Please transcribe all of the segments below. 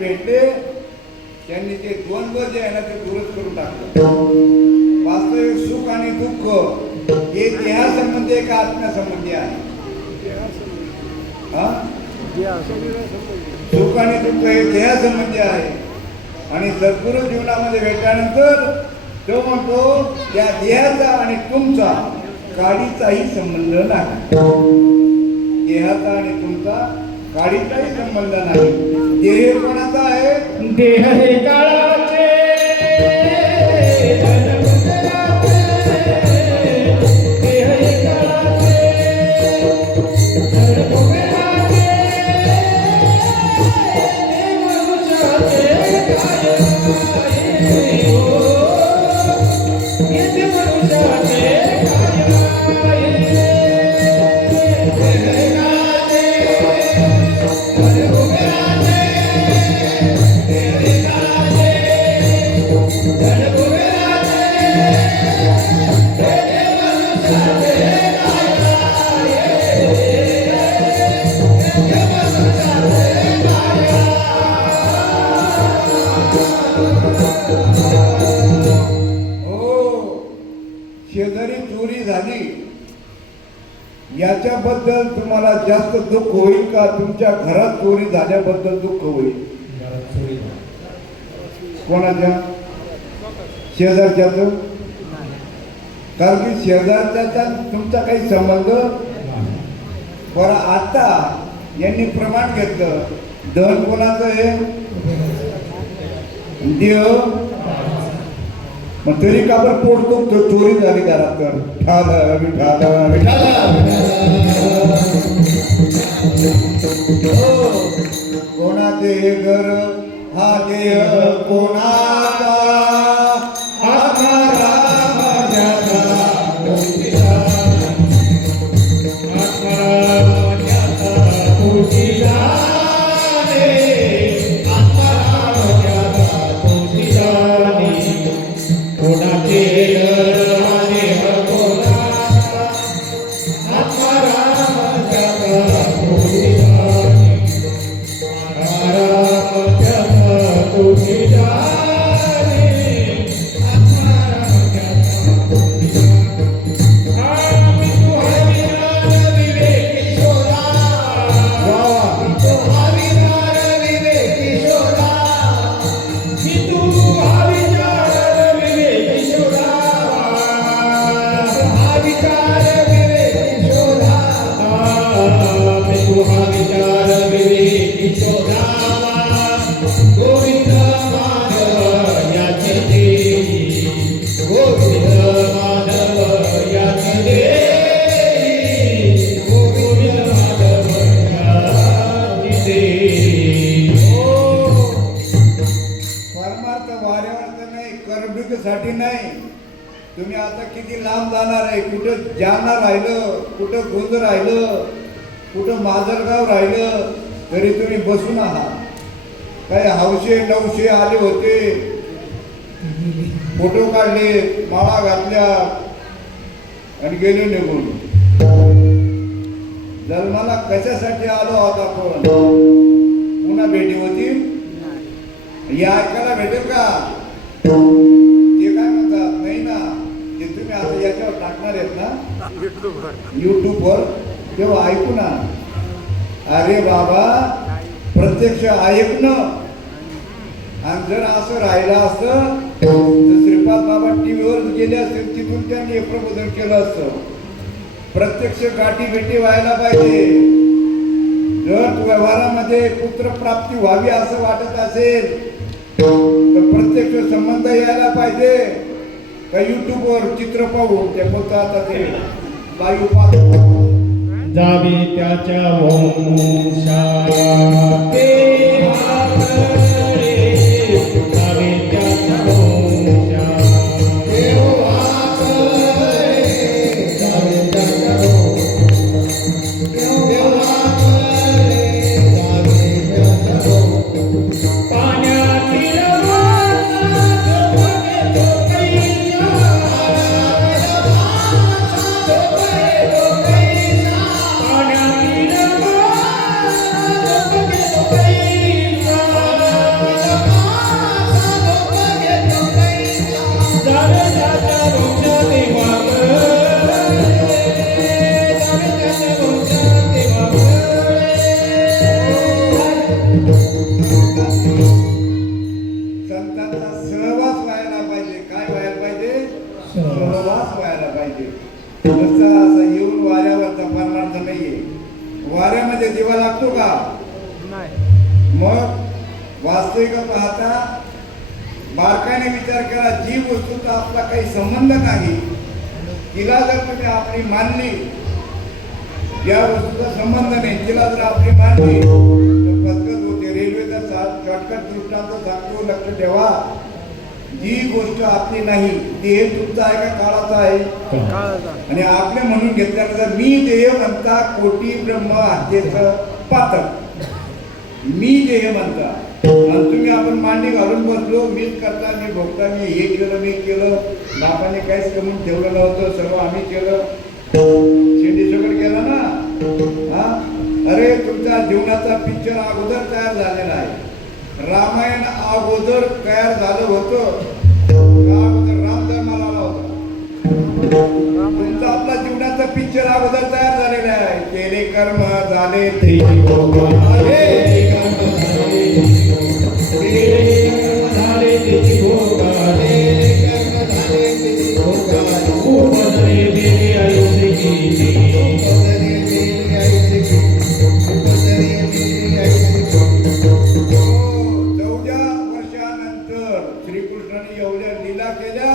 भेटले त्यांनी ते द्वंद्व जे आहे ना ते दूरच करून टाकलं. वास्तविक सुख आणि दुःख हे देहासंबंधी आहे का आत्म्यासंबंधी आहे? सुख आणि दुःख हे देहासंबंधी आहे. आणि सद्गुरु जीवनामध्ये भेटल्यानंतर तो म्हणतो त्या देहाचा आणि तुमचा काडीचाही संबंध नाही. देहाचा आणि तुमचा काडीचाही संबंध नाही. देह कोणाचा आहे? देह हे काळाचे शेजारी चोरी झाली याच्याबद्दल तुम्हाला जास्त दुःख होईल का तुमच्या घरात चोरी झाल्याबद्दल दुःख होईल? कोणाच्या? शेजारच्याच? कारण की शेजारच्याचा तुमचा काही संबंध. बरं आता यांनी प्रमाण घेतलं धन कोणाचं आहे? देव. मग तरी का बरं पोट दुखतो? चोरी झाली घरात तर विठाला विठाला विठाला. कोणाचे घर हा देह कोणाचा? आत्मारा माझ्याचा मोठीचा. आत्मारा माझ्याचा मोठीचा रे. आत्मारा माझ्याचा मोठीचा रे. कोणाचे घर हा देह कोणाचा? आत्मारा माझ्याचा मोठीचा रे. आत्मारा माझ्याचा मोठीचा रे. आत्मारा माझ्याचा मोठीचा. आम्ही तू हरिनाम विवेकी शोधा. आम्ही तू हरिनाम विवेकी शोधा. मी तू हरिनाम विवेकी शोधा. हा विचार विवेकी शोधा. मी तू हा विचार विवेकी शोधा. गोविंद माधव याची देई. गोविंद माधव याची देई. गोविंद माधव याची देई. परमार्थ वाऱ्यावर नाही, करडुकीसाठी नाही. तुम्ही आता किती लांब जाणार आहे? कुठं जालना राहिलं, कुठं गोंद राहिलं, कुठं माजलगाव राहिलं तरी तुम्ही बसून आहात. काही 900 आले होते, फोटो काढले, माळा घातल्या आणि गेले निघून. जन्माला कशासाठी आलो आहोत आपण? पुन्हा भेटी होतील? हे ऐकायला भेटेल का? ते काय म्हणतात नाही ना, ते तुम्ही आता याच्यावर टाकणार आहेत ना युट्यूबवर, तेव्हा ऐकू ना. अरे बाबा, प्रत्यक्ष ऐकणं. आणि जर असं राहिलं असतं तर श्रीपाद बाबा टीव्हीवर गेले असते, तिथून त्यांनी हे प्रबोधन केलं असतं. प्रत्यक्ष गाठी भेटी व्हायला पाहिजे. जर व्यवहारामध्ये पुत्रप्राप्ती व्हावी असं वाटत असेल तर प्रत्यक्ष संबंध यायला पाहिजे. का युट्यूबवर चित्र पाहू ते बोलतो आता ते लाईव्ह पाहतो. जावे त्याच्या वंशात जावे त्याच्या वंशात जावे त्याच्या पाण्यातील लागतो का? मग वास्तविक पाहता बारकाईने विचार करा, जी वस्तूचा आपला काही संबंध नाही तिला जर तुम्ही आपली मानली, ज्या वस्तूचा संबंध नाही तिला जर आपली मानली तर फसगत होते. रेल्वेचा शॉर्टकट दृष्टांत सांगतो, लक्ष ठेवा. जी गोष्ट आपली नाही ती हे तुमचं आहे का काळाचा आहे? आणि आपले म्हणून घेतल्यानंतर मी देह म्हणता कोटी ब्रह्म हत्येचं पातक, मी देह म्हणता. आणि तुम्ही आपण मांडी घालून बसलो, मीच करता, मी भोगता, मी हे केलं, मी केलं, बापाने काहीच करून ठेवलं नव्हतं, सर्व आम्ही केलं. शेंडी सगळं केलं ना. हा, अरे तुमच्या जीवनाचा पिक्चर अगोदर तयार झालेला आहे. रामायण अगोदर तयार झालं होतं, अगोदर राम जन्माला आला होता. तुमचा आपला जीवनाचा पिक्चर अगोदर तयार झालेला आहे. केले कर्म झाले ते श्रीकृष्णाने एवढ्या लीला केल्या,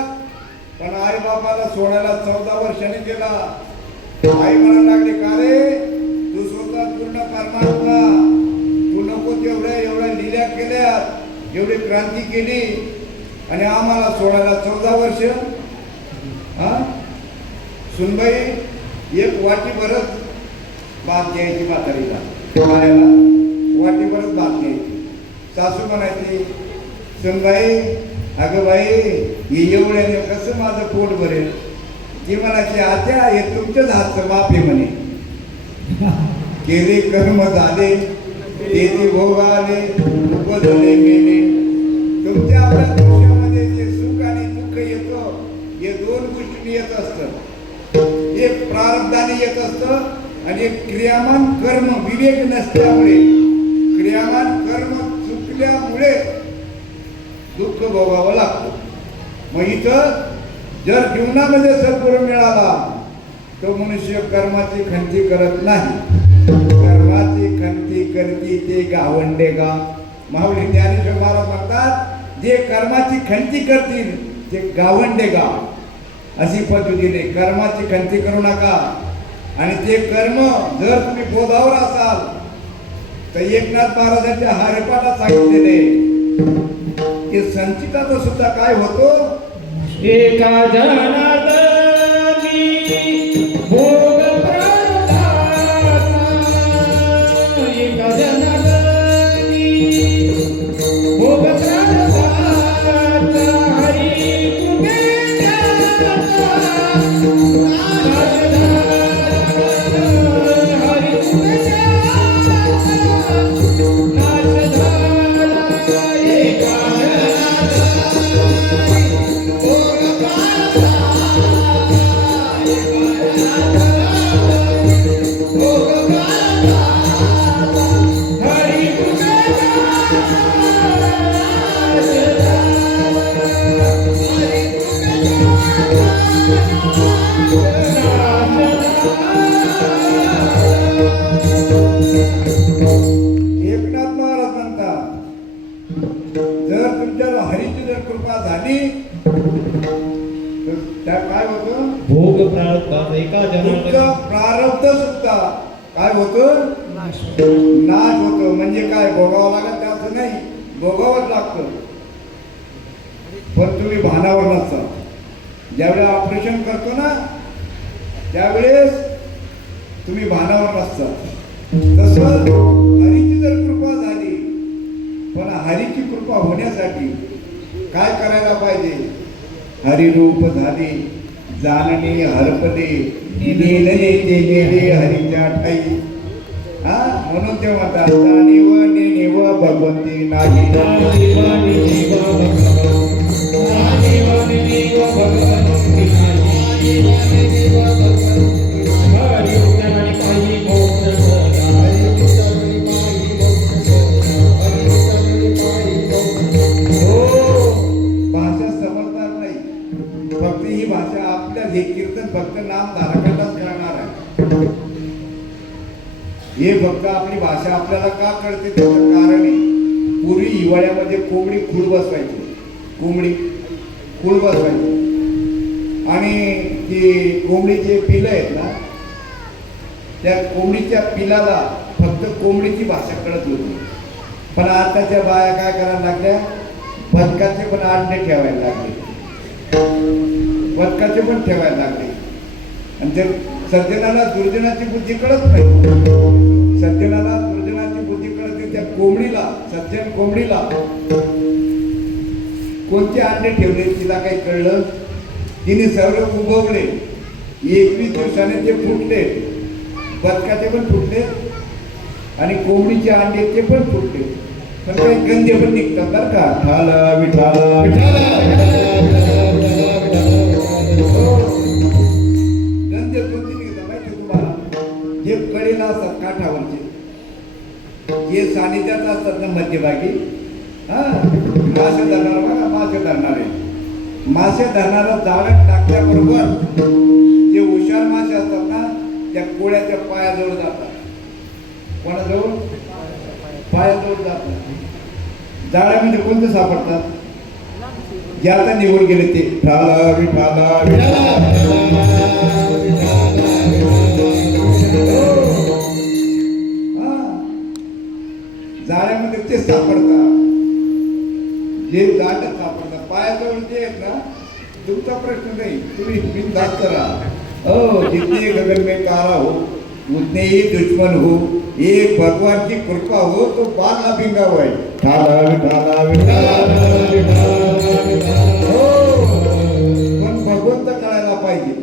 पण आई बाबाला सोडायला 14 वर्षांनी केला. आई म्हणायला लागली, का रे तू स्वतः पूर्ण परमात्मा, तू नको तेवढ्या एवढ्या लीला केल्या, एवढी क्रांती केली आणि आम्हाला सोडायला 14 वर्ष. हा, सुनबाई एक वाटी भरत भात द्यायची म्हातारीला, खाण्याला वाटी भरत भात द्यायची. सासू म्हणायची, सुनबाई अगं बाई हे एवढ्याने कसं माझं पोट भरेल? ती म्हणायची, आत्या हे तुमच्याच हातचं माप आहे म्हणे. केले कर्म झाले तेथे भोग आले, उपजले मेले. तुमच्या आपल्या आयुष्यामध्ये जे सुख आणि दुःख येतो हे दोन गोष्टी येत असतं. एक प्रारब्धाने येत असतं आणि एक क्रियामान कर्म. विवेक नसल्यामुळे, क्रियामान कर्म चुकल्यामुळे दुःख भोगावं लागतं. मग इथं जर जीवनामध्ये सद्गुरू मिळाला तो मनुष्य कर्माची खंती करत नाही. कर्माची खंती करती ते गावंडे गा. माऊली ज्ञानेश्वर महाराज म्हणतात, जे कर्माची खंती करतील ते गावंडे गा. अशी पद्धतीने कर्माची खंती करू नका. आणि ते कर्म जर तुम्ही बोधावर असाल तर एकनाथ महाराजांच्या हरिपाठात सांगितलेले की संचिताचा सुद्धा काय होतो, एका जनार्दनी भोग प्रारब्धाचा, एका जनार्दनी भोग प्रारब्धाचा, हरी कृपेचा नाश झाला, हरी कृपेचा नाश झाला. एका एकनाथ महाराज म्हणतात, जर तुमच्यावर हरीची जर कृपा झाली तर त्या काय होतं, भोग प्रारब्धात एका तुमचं प्रारब्ध सुद्धा काय होतं, नाश होतो. म्हणजे काय, भोगावं लागत त्याचं नाही, भोगावंच लागतं. पण तुम्ही भानावर नसता. ज्यावेळेस ऑपरेशन करतो ना त्यावेळेस तुम्ही भानावर नसता. तसं हरीची जर कृपा झाली, पण हरीची कृपा होण्यासाठी काय करायला पाहिजे, हरिरूप झाले जाणणे हरपदे, नेलने ते गेले हरीच्या ठाई. हा, म्हणून ते म्हणतात, जाणीव नेनेव भगवंती नाही. भाषा समजणार नाही, फक्त ही भाषा आपल्या हे कीर्तन फक्त नाम धारकांनाच कळणार आहे. हे फक्त आपली भाषा आपल्याला का कळते त्याचं कारण आहे. पूर्वी हिवाळ्यामध्ये कोंबडी खूळ बसवायची, कोंबडी खूळ बसवायची आणि ती कोंबडीचे पिलं आहेत ना, त्या कोंबडीच्या पिलाला फक्त कोंबडीची भाषा कळत होती. पण आताच्या बाया काय करायला लागल्या, बदकाचे पण अंडे ठेवायला लागले, बदकाचे पण ठेवायला लागले. आणि जर सज्जनाला दुर्जनाची बुद्धी कळत नाही, सज्जनाला दुर्जनाची बुद्धी कळते. त्या कोंबडीला, सज्जन कोंबडीला कोणते अंडे ठेवले तिला काही कळलं. तिने सर्व उगवले, 21 दिवसाने ते फुटले, बदकाचे पण फुटले आणि कोंबडीचे अंडे ते पण फुटले. पण काही गंजे पण निघतात बरं का. ठाला विठाला गंजे कोणते निघतात माहिती तुम्हाला, जे कडेला असतात काठावरचे, जे सानिध्यात असतात ना मध्यभागी, मासे धरणार बघा, मासे धरणारे, मासे धरणारा जाळ्यात टाकल्याबरोबर जे हुशार मासे असतात ना, त्या कोळ्याच्या पायाजवळ जातात. कोणाजवळ? पायाजवळ जातात. जाळ्यामध्ये कोणते सापडतात? जे आता निवड गेले ते ठाला विठाला जाळ्यामध्ये ते सापडतात, जे जाळ्यात सापडतात. पायाजवळ जे आहेत ना, तुमचा प्रश्न नाही, तुम्ही बिनधास्त करा. जितने गगन में काला हो उतने ही दुश्मन हो, एक भगवान की कृपा हो तो बाला बिंगा हुआ ठाला विठाला पण भगवंत कळायला पाहिजे.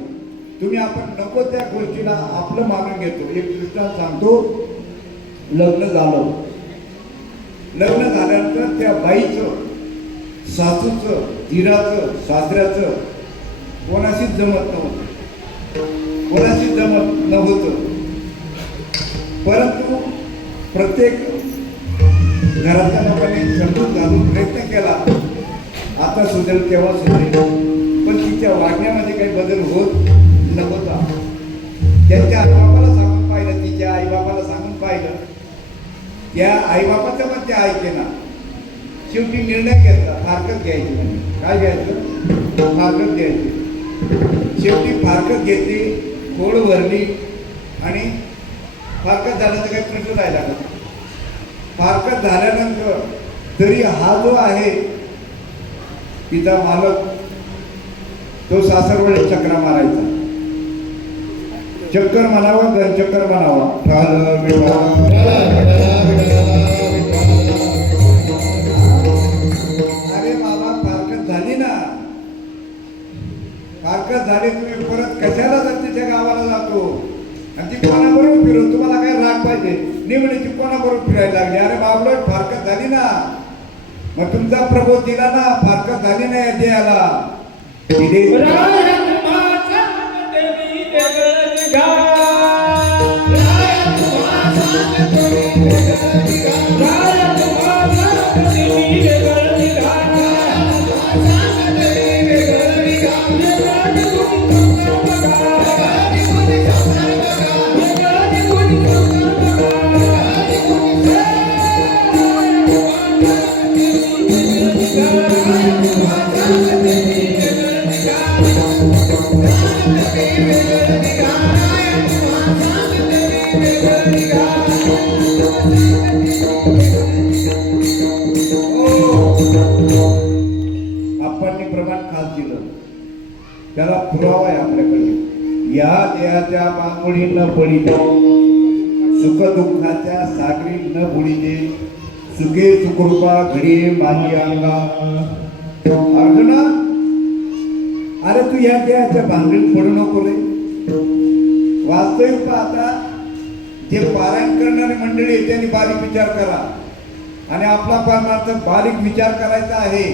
तुम्ही आपण नको त्या गोष्टीला आपलं मानून घेतो. एक दृष्टांत सांगतो. लग्न झालं, लग्न झाल्यानंतर त्या बाईचं, सासूचं, दिराचं, सासऱ्याचं कोणाशीच जमत नव्हतं, कोणाशीच जमत नव्हतं. परंतु प्रत्येक घरातल्या लोकांनी समजून घालून प्रयत्न केला, आता सुधरेल तेव्हा सुधरेल. पण तिच्या वागण्यामध्ये काही बदल होत नव्हता. त्यांच्या आईबापाला सांगून पाहिलं, तिच्या आईबापाला सांगून पाहिलं, त्या आईबापाचं पण ते ऐकेना. शेवटी निर्णय घेतला, फारकत घ्यायची. म्हणजे काय घ्यायचं? फारकत घ्यायची. शेवटी फारकत घेतली, खोड भरली आणि फारकत झाल्याचा काही प्रश्न राहिला का? फारकत झाल्यानंतर तरी हा जो आहे तिचा मालक, तो सासरवडे चक्रा मारायचा. चक्कर म्हणावा, घरचक्कर म्हणावा, अरे बाबा फारकत झाली ना, फारकत झाली, तुम्ही परत कशाला जर तिच्या गावाला जातो आणि ती कोणाबरोबर फिरून, तुम्हाला काय राग पाहिजे, निवडीची कोणाबरोबर फिरायला लागली. अरे बाबलोट फारकत झाली ना, मग तुमचा प्रबोध दिला ना, फारकत झाली ना या देहाला. आपण प्रमाण खास दिलं, त्याला पुरावा आहे आपल्याकडे. या देहाच्या बांगोळी न पडी दे, सुख दुःखाच्या सागरी न बुडी दे, सुखे सुखरूपा घडी माझी अंगा. अर्जुना, अरे तू या देहाच्या भांगडीत पडू नको रे. वास्तविक पाहता जे पारायण करणारी मंडळी आहे त्यांनी बारीक विचार करा, आणि आपला परमार्थ बारीक विचार करायचा आहे.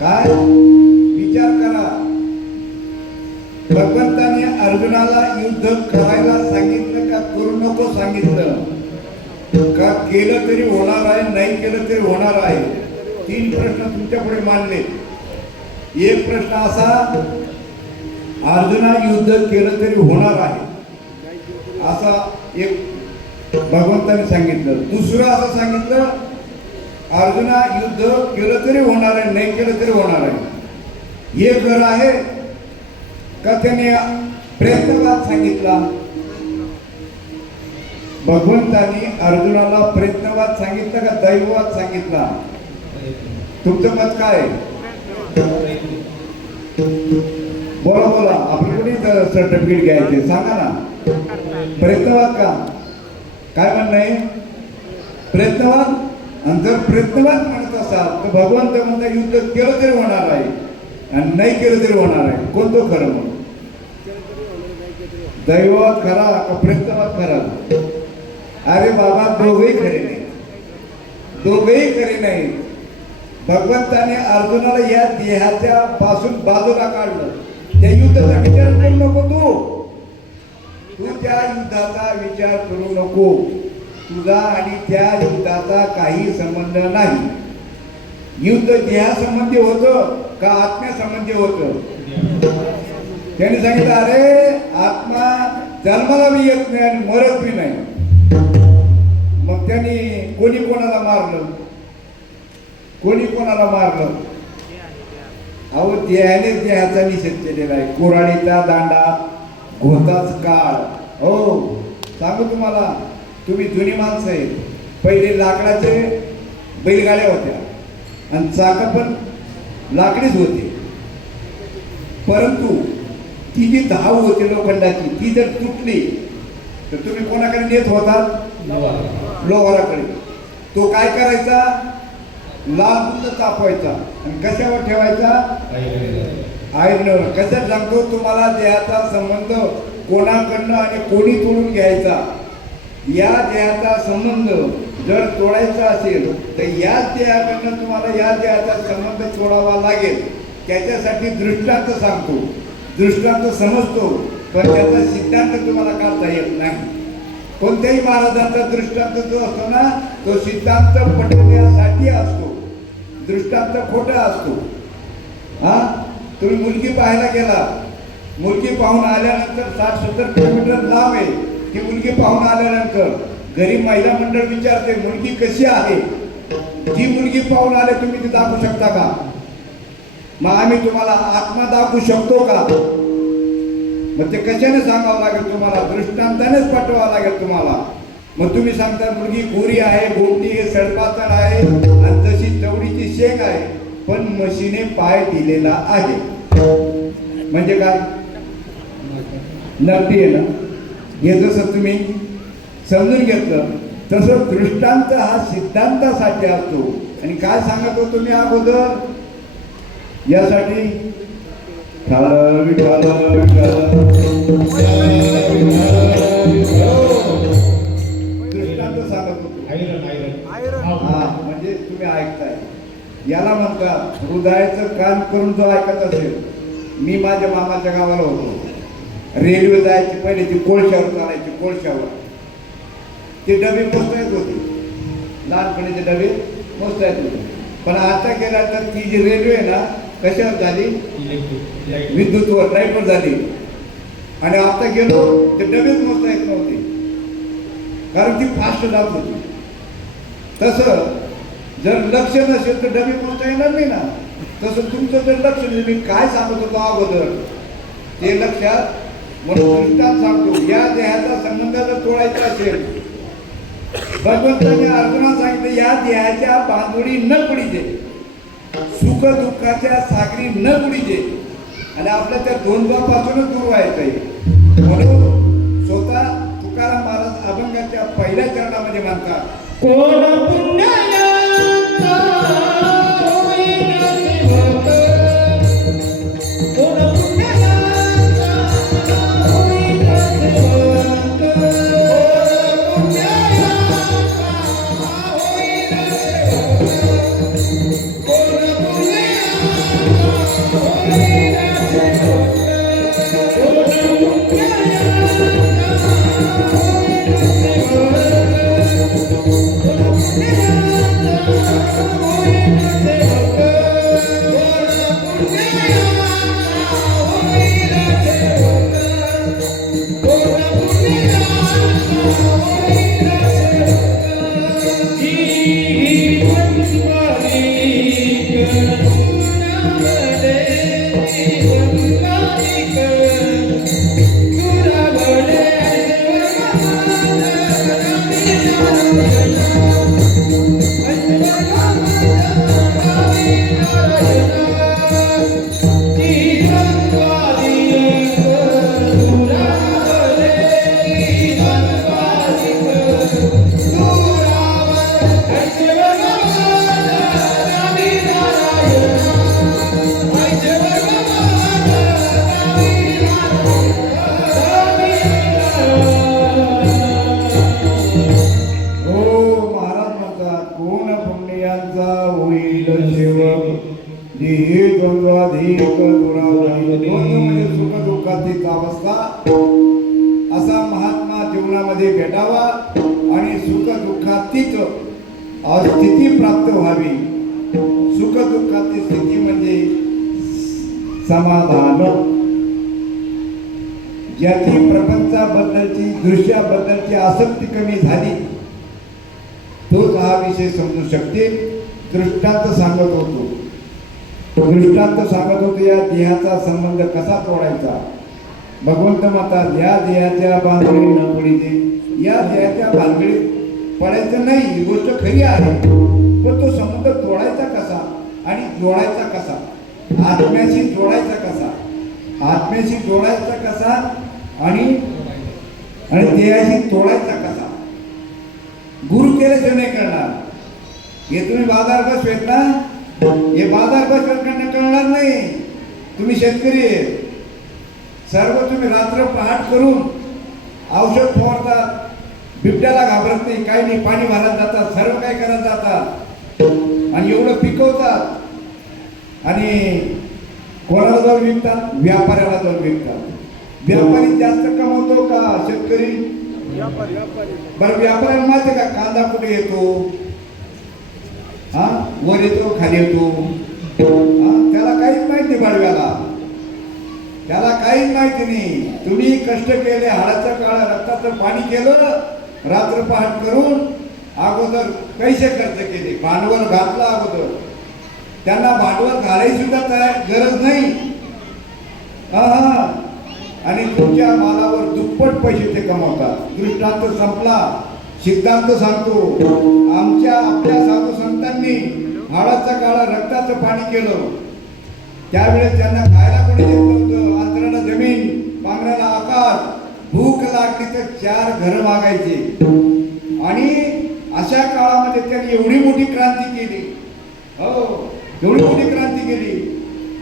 काय विचार करा? भगवंताने अर्जुनाला युद्ध करायला सांगितलं का करू नको सांगितलं? का केलं तरी होणार आहे, नाही केलं तरी होणार आहे? 3 प्रश्न तुमच्या पुढे मांडले. एक प्रश्न असा, अर्जुना युद्ध केलं तरी होणार आहे असा एक भगवंताने सांगितलं. दुसरं असं सांगितलं, अर्जुना युद्ध केलं तरी होणार आहे, नाही केलं तरी होणार आहे. हे खरं आहे का? त्याने प्रयत्नवाद सांगितला. भगवंतानी अर्जुनाला प्रयत्नवाद सांगितला का दैववाद सांगितला? तुमचं मत काय आहे? बोला बोला. आपल्याकडे सर्टिफिकेट घ्यायचे, सांगा ना. प्रयत्नवाद का? काय म्हणणं आहे? प्रयत्नवाद. आणि जर प्रयत्नवाद म्हणत असाल तर भगवंत म्हणता युद्ध केलं तरी होणार आहे आणि नाही केलं तरी होणार आहे. कोणतं खरं? म्हणून दैववाद खरा का प्रयत्नवाद खरा? अरे बाबा, दोघेही खरे नाही, दोघेही खरे नाही. भगवंताने अर्जुनाला या देहाच्या पासून बाजूला काढलं. त्या युद्धाचा विचार करू नको. तू त्या युद्धाचा विचार करू नको. तुझा आणि त्या युद्धाचा काही संबंध नाही. युद्ध देहासंबंधी होतं का आत्म्यासंबंधी होतं? त्यांनी सांगितलं, अरे आत्मा जन्माला बी येत नाही आणि मरत बी नाही. मग त्यांनी कोणी कोणाला मारलं? कोणी कोणाला मारलं? अहो, देहाने देहाचा निषेध केलेला आहे. कुऱ्हाडीचा दांडा घोताच काळ. हो, सांगू तुम्हाला, तुम्ही जुनी माणसं आहे. पहिले लाकडाचे बैलगाड्या होत्या आणि चाकं पण लाकडीच होते. परंतु ती जी धाव होती लोखंडाची, ती जर तुटली तर तुम्ही कोणाकडे नेत होतात? लोहाराकडे. तो काय करायचा? लाल बुंद तापवायचा आणि कशावर ठेवायचा? आयर्नवर. कशात सांगतो तुम्हाला? देहाचा संबंध कोणाकडनं आणि कोणी तोडून घ्यायचा. या देहाचा संबंध जर तोडायचा असेल तर याच देहाकडनं तुम्हाला या देहाचा संबंध तोडावा लागेल. त्याच्यासाठी दृष्टांत सांगतो, दृष्टांत समजतो, पण त्याचा सिद्धांत तुम्हाला काढता येत नाही. कोणत्याही महाराजांचा दृष्टांत जो असतो ना, तो सिद्धांत पटवण्यासाठी असतो. दृष्टांत खोटा असतो. हा, तुम्ही मुलगी पाहायला गेला, मुलगी पाहून आल्यानंतर 60-70 किलोमीटर लांब आहे. ती मुलगी पाहून आल्यानंतर घरी महिला मंडळ विचारते, मुलगी कशी आहे? जी मुलगी पाहून आले तुम्ही ती दाखवू शकता का? मग आम्ही तुम्हाला आत्मा दाखवू शकतो का? मग ते कशाने सांगावं लागेल तुम्हाला? दृष्टांतानेच पाठवावं लागेल तुम्हाला. मग तुम्ही सांगता मुलगी गोरी आहे, गोमटी आहे, सडपातळ आहे आणि तशी चवडीची शेक आहे, पण म्हशीने पाय दिलेला आहे. म्हणजे काय? नकटी आहे ना. हे जसं तुम्ही समजून घेतलं तसं दृष्टांत हा सिद्धांतासाठी असतो. आणि काय सांगत होतो मी अगोदर? यासाठी दृष्टांत सांगत होतो. म्हणजे तुम्ही ऐकताय. याला म्हणतात हृदयाचं कान करून जो ऐकत असेल. मी माझ्या मामाच्या गावाला होतो. रेल्वे जायची पहिले ती कोळशावर चालायची. कोळशावर ते डबे मोजता येत होते. लहानपणीचे डबे मोजता येत होते. पण आता गेला तर ती जी रेल्वे आहे ना, कशावर झाली? विद्युतवर, लाईटवर झाली. आणि आता गेलो ते डबेच मोजता येत नव्हते, कारण ती फास्ट जात होती. तसं जर लक्ष नसेल तर डबे मोजता येणार नाही ना. तसं तुमचं जर लक्ष नसेल, मी काय सांगत होतो अगोदर ते लक्षात. म्हणून दृष्टांत सांगतो. या देहाचा संबंध जर तोडायचा असेल, भगवंताने अर्जुनाला सांगितलं, या देहाच्या बांधोडी न पडीचे, सुख दुःखाच्या सागरी न बुडीचे. आणि आपल्या त्या द्वंद्वापासूनच दूर व्हायचंय. म्हणून स्वतः तुकाराम महाराज अभंगाच्या पहिल्या चरणामध्ये म्हणतात, कोण पुण्याला Yeah. महाराज म्हणतात कोण पुण्याचा होईल सेवक देही द्वंद्वाधिक दुरावली. द्वंद्व म्हणजे सुख दुःखातीच अवस्था असा महात्मा जीवनामध्ये भेटावा आणि सुख दुःखातीच स्थिती प्राप्त व्हावी. सुख दुःखाची स्थिती म्हणजे समाधान. ज्याची प्रपंचाबद्दलची दृश्याबद्दलची आसक्ती कमी झाली तोच हा विषय समजू शकते. दृष्टांत सांगत होतो या देहाचा संबंध कसा तोडायचा. भगवंत म्हणतात या देहाच्या भानगडीत न पडिते. या देहाच्या भानगडीत पडायचं नाही, ही गोष्ट खरी आहे, पण तो संबंध तोडायचा कसा आणि जोडायचा कसा. आत्म्याशी जोडायचा कसा, आत्म्याशी जोडायचा कसा आणि देहाशी तोडायचा कसा. गुरु केल्याशिवाय नाही करणार. हे तुम्ही बाजार बसवेत ना, हे बाजार बसवेत कळणार नाही. तुम्ही शेतकरी आहे, सर्व तुम्ही रात्र पहाट करून औषध फवारतात, बिबट्याला घाबरत नाही, काही नाही, पाणी भरत जातात, सर्व काही करत जातात आणि एवढं पिकवतात आणि कोणाला जाऊन विकतात, व्यापाऱ्याला जाऊन विकतात. व्यापारी जास्त कमवतो का शेतकरी? बरं व्यापाऱ्याला माहिती का कांदा कुठे येतो, हा वर येतो खाली येतो, त्याला काहीच माहिती, बाडव्याला त्याला काहीच माहिती नाही. तुम्ही कष्ट केले, हाडाचं काळा रक्ताचं पाणी केलं, रात्र पहाट करून अगोदर पैसे खर्च केले, भांडवल घातलं अगोदर. त्यांना भांडवल घालायची सुद्धा गरज नाही. आणि तुमच्या मालावर दुप्पट पैसे ते कमवतात. दृष्टांत संपला. सिद्धांत सांगतो, आपल्या साधू संतांनी हाडाचं काळा रक्ताचं पाणी केलं, त्यावेळेस त्यांना खायला कोणी देत नव्हतं. अंतराला जमीन, पांघराला आकाश, भूक लागली तर 4 घर मागायचे. आणि अशा काळामध्ये त्यांनी एवढी मोठी क्रांती केली. हो, एवढी मोठी क्रांती केली.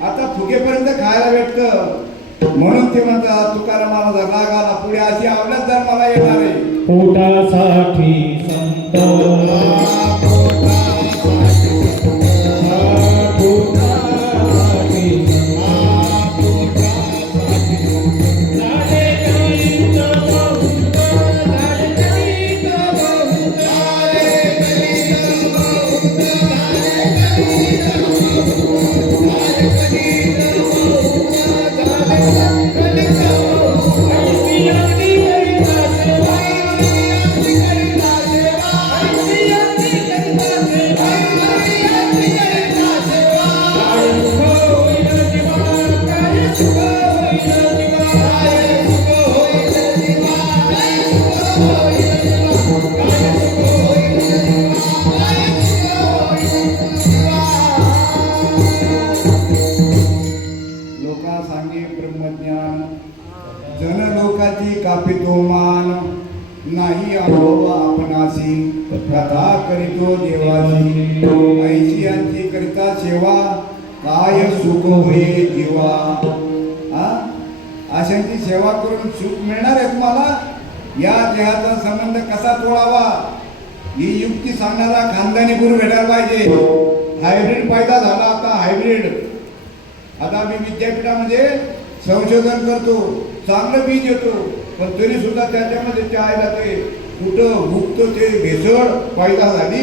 आता फुगेपर्यंत खायला भेटतं. म्हणून ते म्हणतात तुकारामाला जर राग आला पुढे अशी आवडत जर मला येणार आहे. पोटासाठी संत, कापितो मान नाही अनुभव आपणासी कथा करीतो देवाची. ऐशियांची करिता सेवा काय सुख होय जीवा. अशांची सेवा करून सुख मिळणार आहे तुम्हाला. या देहाचा संबंध कसा तोडावा ही युक्ती सांगणारा खानदानी गुरु भेटायला पाहिजे. हायब्रिड पैदा झाला आता. हायब्रिड आता मी विद्यापीठामध्ये संशोधन करतो, चांगलं बीज येतो, पण तरी सुद्धा त्याच्यामध्ये त्याला ते कुठं हुकतं ते भेसळ पैदा झाली.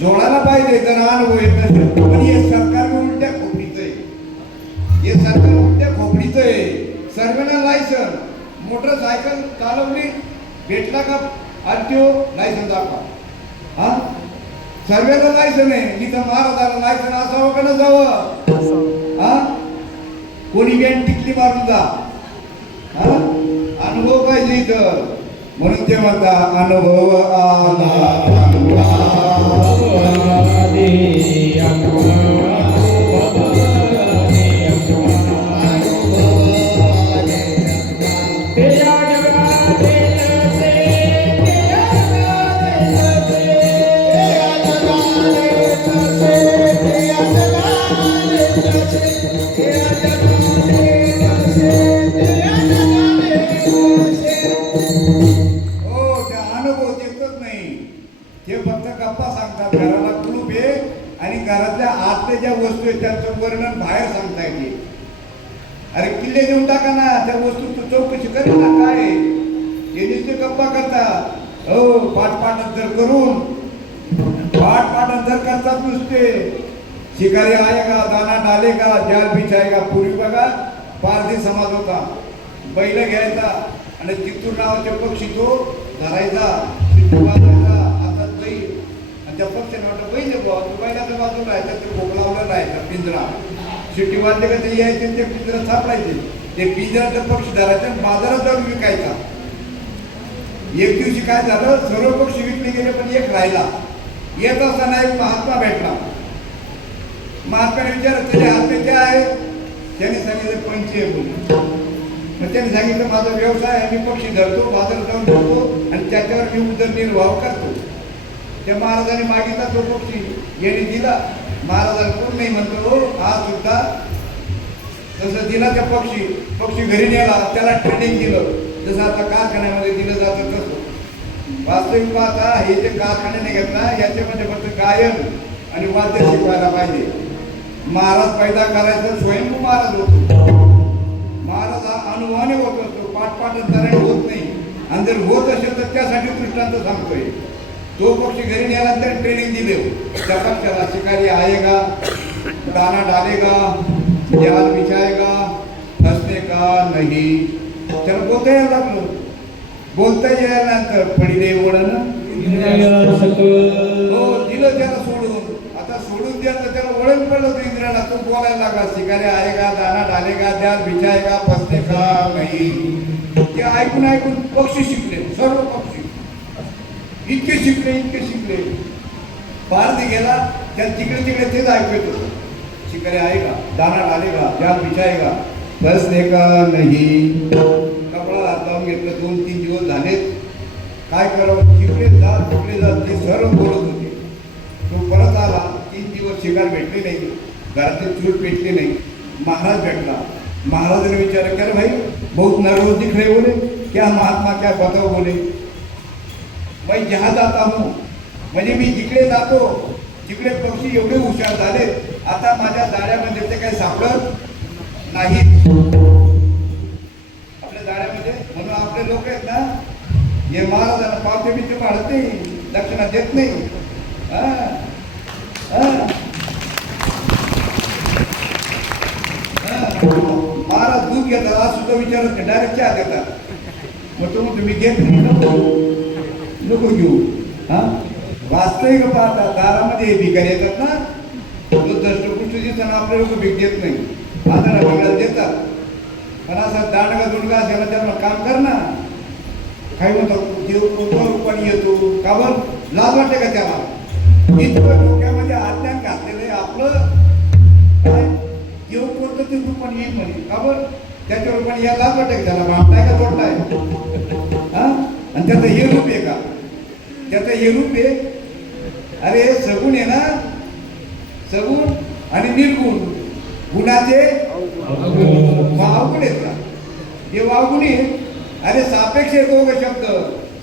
जोडायला पाहिजे जर अनुभव येत नसेल. पण हे सरकार उलट्या खोपडीचं आहे. हे सरकार उलट्या खोपडीचं आहे. सर्वांना लायसन, मोटरसायकल चालवली भेटला का आरटीओ लायसन दाखवा. सर्वांना लायसन आहे. इथं महाराजाला लायसन असावं का नसावं. कोणी बँक टिकली मारून जा. अनुभव पाहिजे इथं. म्हणून ते म्हणता अनुभव आला चांगला. हो, त्या अनुभव देतच नाही. ते फक्त गप्पा सांगतात. घराला कुलूप आहे आणि घरातल्या आतल्या ज्या वस्तू आहेत त्यांचं वर्णन बाहेर सांगता येते. अरे किल्ले देऊन टाका ना, त्या वस्तू तू चौकशी कर ना काय आहे. ते नुसते गप्पा करतात. हो, पाठपाठांतर करून पाठपाठांतर करतात नुसते. शिकारी आएगा दाना डालेगा जाल बिछाएगा. पूर्वी बघा पारधी समाज होता. बैल घ्यायचा आणि चित्तूर नावाचे पक्षी तो धरायचा, चित्तूर वाजायचा, हातात बैल आणि त्या पक्षाने वाटतं बैल बुवा तू बैलाच्या बाजूला राहायचा, ते भोगलावला राहायचा पिंजरा. शिट्टी वाजले का ते यायचे ते पिंजरा सापडायचे. ते पिंजराचा पक्षी धरायचे आणि बाजारात जाऊन विकायचा. एक दिवशी काय झालं, सर्व पक्षी विकले गेले पण एक राहिला. येत असताना एक महात्मा भेटला. महात्म्याने विचारलं त्याचे हात में क्या आहे. त्याने सांगितलं पंची आहे बोल. मग त्याने सांगितलं माझा व्यवसाय आहे, मी पक्षी धरतो, बाजारात जाऊन धरतो आणि त्याच्यावर मी उदरनिर्वाह करतो. त्या महाराजाने मागितला तो पक्षी, याने दिला. महाराजांना कोण नाही म्हणतो हो हा सुद्धा. तसं दिला त्या पक्षी घरी नेला, त्याला ट्रेनिंग दिलं. जसं आता कारखान्यामध्ये दिलं जातं तसं. वास्तविक पाहता हे जे कारखान्याने घेतला याच्यामध्ये फक्त गायन आणि वाद्य शिकवायला पाहिजे. महाराज पैदा करायचा स्वयंभू महाराज होतो. महाराज हा अनुभवाने होत असतो, पाठपाठांतराने होत नाही. आणि जर होत असेल तर त्यासाठी दृष्टांत सांगतोय. तो पक्षी घरी नेला तर ट्रेनिंग दिले. त्या पक्षाला शिकारी आएगा दाना डालेगा जाल बिछाएगा हंसने का नहीं. त्याला बोलता यायला लागलं. बोलता यायल्यानंतर पडिले वळण. हो, दिलं त्याला सोडून. आता सोडून द्या तर त्याला वळण पडलं होतं इंद्राला. तो बोलायला लागला शिकारी आएगा दाना डालेगा जाल बिछाएगा फसने का नहीं. ते ऐकून पक्षी शिकले, सर्व पक्षी इतके शिकले. पारधी गेला त्या तिकडे तेच ऐकू येत होतं. शिकारी आएगा दाना डालेगा जाल बिछाएगा फसने का नहीं. कपडा हात लावून घेतलं. 2-3 दिवस झालेत. काय करावं, तिकडे जात ते सर्व बोलत होते. तो परत आला. 3 दिवस शिकार भेटले नाही, घरातले चूल पेटले नाही. महाराज भेटला. महाराजाने विचार केला भाई बहुत नर्वस दिख रहे बोले. क्या महात्मा क्या बताओ बोले. मैं जहाँ जाता हूँ म्हणजे मी जिकडे जातो तिकडे पक्षी एवढे हुशार झाले. आता माझ्या जाळ्यामध्ये ते काही सापडत नाही. आपल्या जाळ्यामध्ये म्हणून आपले लोक आहेत ना, हे महाराजांना पावते बिचे पाडत नाही, दक्षिणा देत नाही. महाराज दूध घेतात आज सुद्धा विचारत नाही, डायरेक्ट चहा देतात. मग तो म्हणतो मी घेत नाही, नको घेऊ. वास्तविक पाहता दारामध्ये भिकारी येतात ना, तो दष्टपुष्ट दिसताना आपले लोक भीक देत नाही, आधारा भिकायला देतात. पण असा दांडगा दुंडगा असेल त्यांना काम कर ना. काही म्हणतात देव कोणत्या रूपाने येतो का बरं, लाज वाटते का त्याला. इतकं डोक्यामध्ये अज्ञान घातलेलं आहे आपलं. काय देव कोणतं ते रूपाने येईल म्हणे का बरं, त्याच्या रूपाने या लाज वाटते का त्याला. भामटाय का तोडताय. आणि त्याचं हे रूप आहे का, त्याचं हे रूप आहे. अरे सगुण आहे ना, सगुण आणि निर्गुण. गुणाचे अवगुण आहेत का, हे वावगुण आहे. अरे सापेक्ष आहे दोघं शब्द.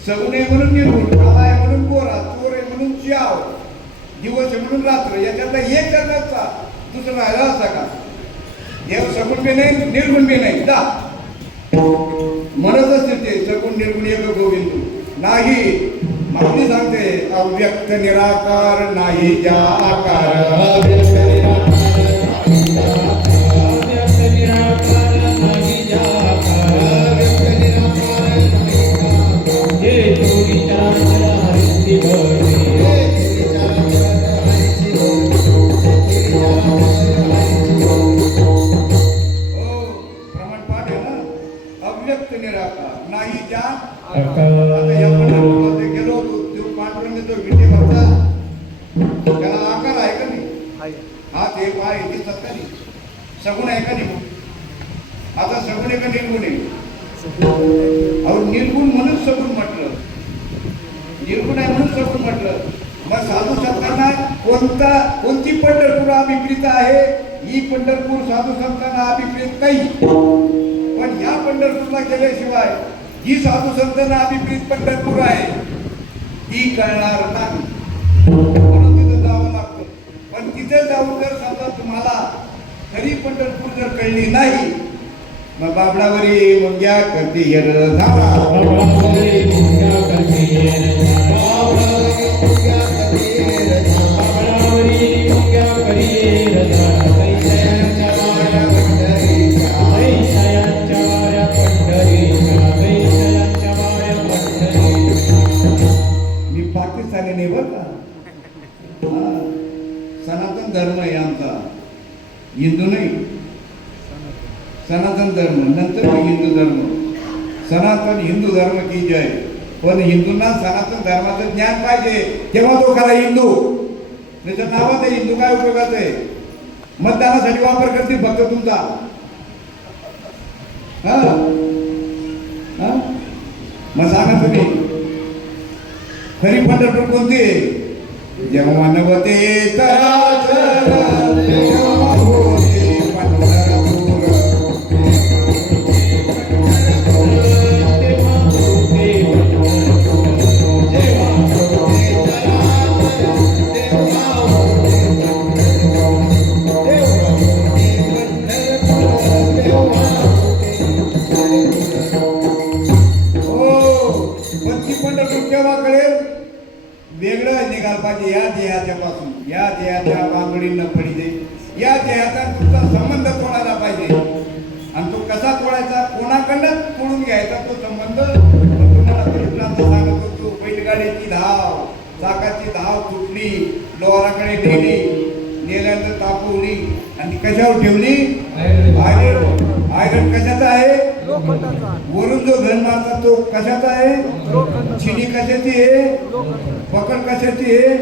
सगुण आहे म्हणून निर्गुण, काळा आहे म्हणून गोरा, चोर आहे म्हणून श्याव, दिवस आहे म्हणून रात्र. याच्यातला एक करण्याचा दुसरा राहिला असता का. देव सगुण बी नाही निर्गुण बी नाही. जा म्हणत असते ते सगुण निर्गुण एक गोविंद नाही. मागणी सांगते अव्यक्त निराकार नाही ज्या आकार. अव्यक्त निराकार नाही ज्या. आता सगुण आहे का निगुण? आता सगुण आहे का निर्गुण आहे? अहो निर्गुण म्हणून सगुण म्हटलं, निर्गुण आहे म्हणून सगुण म्हटलं. मग साधू संतांना कोणती पंढरपूर अभिप्रीत आहे? ही पंढरपूर साधू संतांना अभिप्रीत नाही. पण या पंढरपूरला गेल्याशिवाय ही साधू संतांना अभिप्रीत पंढरपूर आहे ती कळणार नाही. म्हणून तिथं जावं लागतं. पण तिथे जाऊन जर समजा तुम्हाला खरी पंढरपूर जर कळली नाही, मग बाबडावरी मुंग्या करते येर धावा, बाबडावरी मुंग्या करते येर धावा, बाबडावरी मुंग्या करते येर धावा. कैसयांच्या वाऱ्या पंढरीच्या, कैसयांच्या वाऱ्या पंढरीच्या, कैसयांच्या वाऱ्या पंढरीच्या. मी पाकिस्तानी नाही बरं का. सनातन धर्म आहे आमचा, हिंदू नाही. सनातन धर्म नंतर हिंदू धर्म. सनातन हिंदू धर्म की जय. पण हिंदूंना सनातन धर्माचं ज्ञान पाहिजे, तेव्हा तो खरा हिंदू. त्याच्या नावात आहे हिंदू, काय उपयोगाचं आहे? मतदानासाठी वापर करतील फक्त तुमचा. हा हा मग सांगा तुम्ही खरी पंढरपूर कोणती आहे? जेव्हा नवते तरातर तेव्हा होते पंढरपूर. पंढरपूर केव्हा कळेल? वेगळं निघाल पाहिजे या देहाच्या पासून. या देहाच्या बांगडीनं पडिले, या देहाचा तुमचा संबंध तोडायला पाहिजे. आणि तो कसा तोडायचा, कोणाकडनं तोडून घ्यायचा तो संबंध? तुम्हाला दृष्टांत सांगत होतो. बैलगाडीची धाव, चाकाची धाव तुटली, लोहाराकडे नेली, नेल्यानंतर तापवली आणि कशावर ठेवली? आयरन. आयरन कशाचा आहे? वरून जो घन मारतात तो कशाचा आहे? चिनी कशाची आहे? पकड कशाची आहे?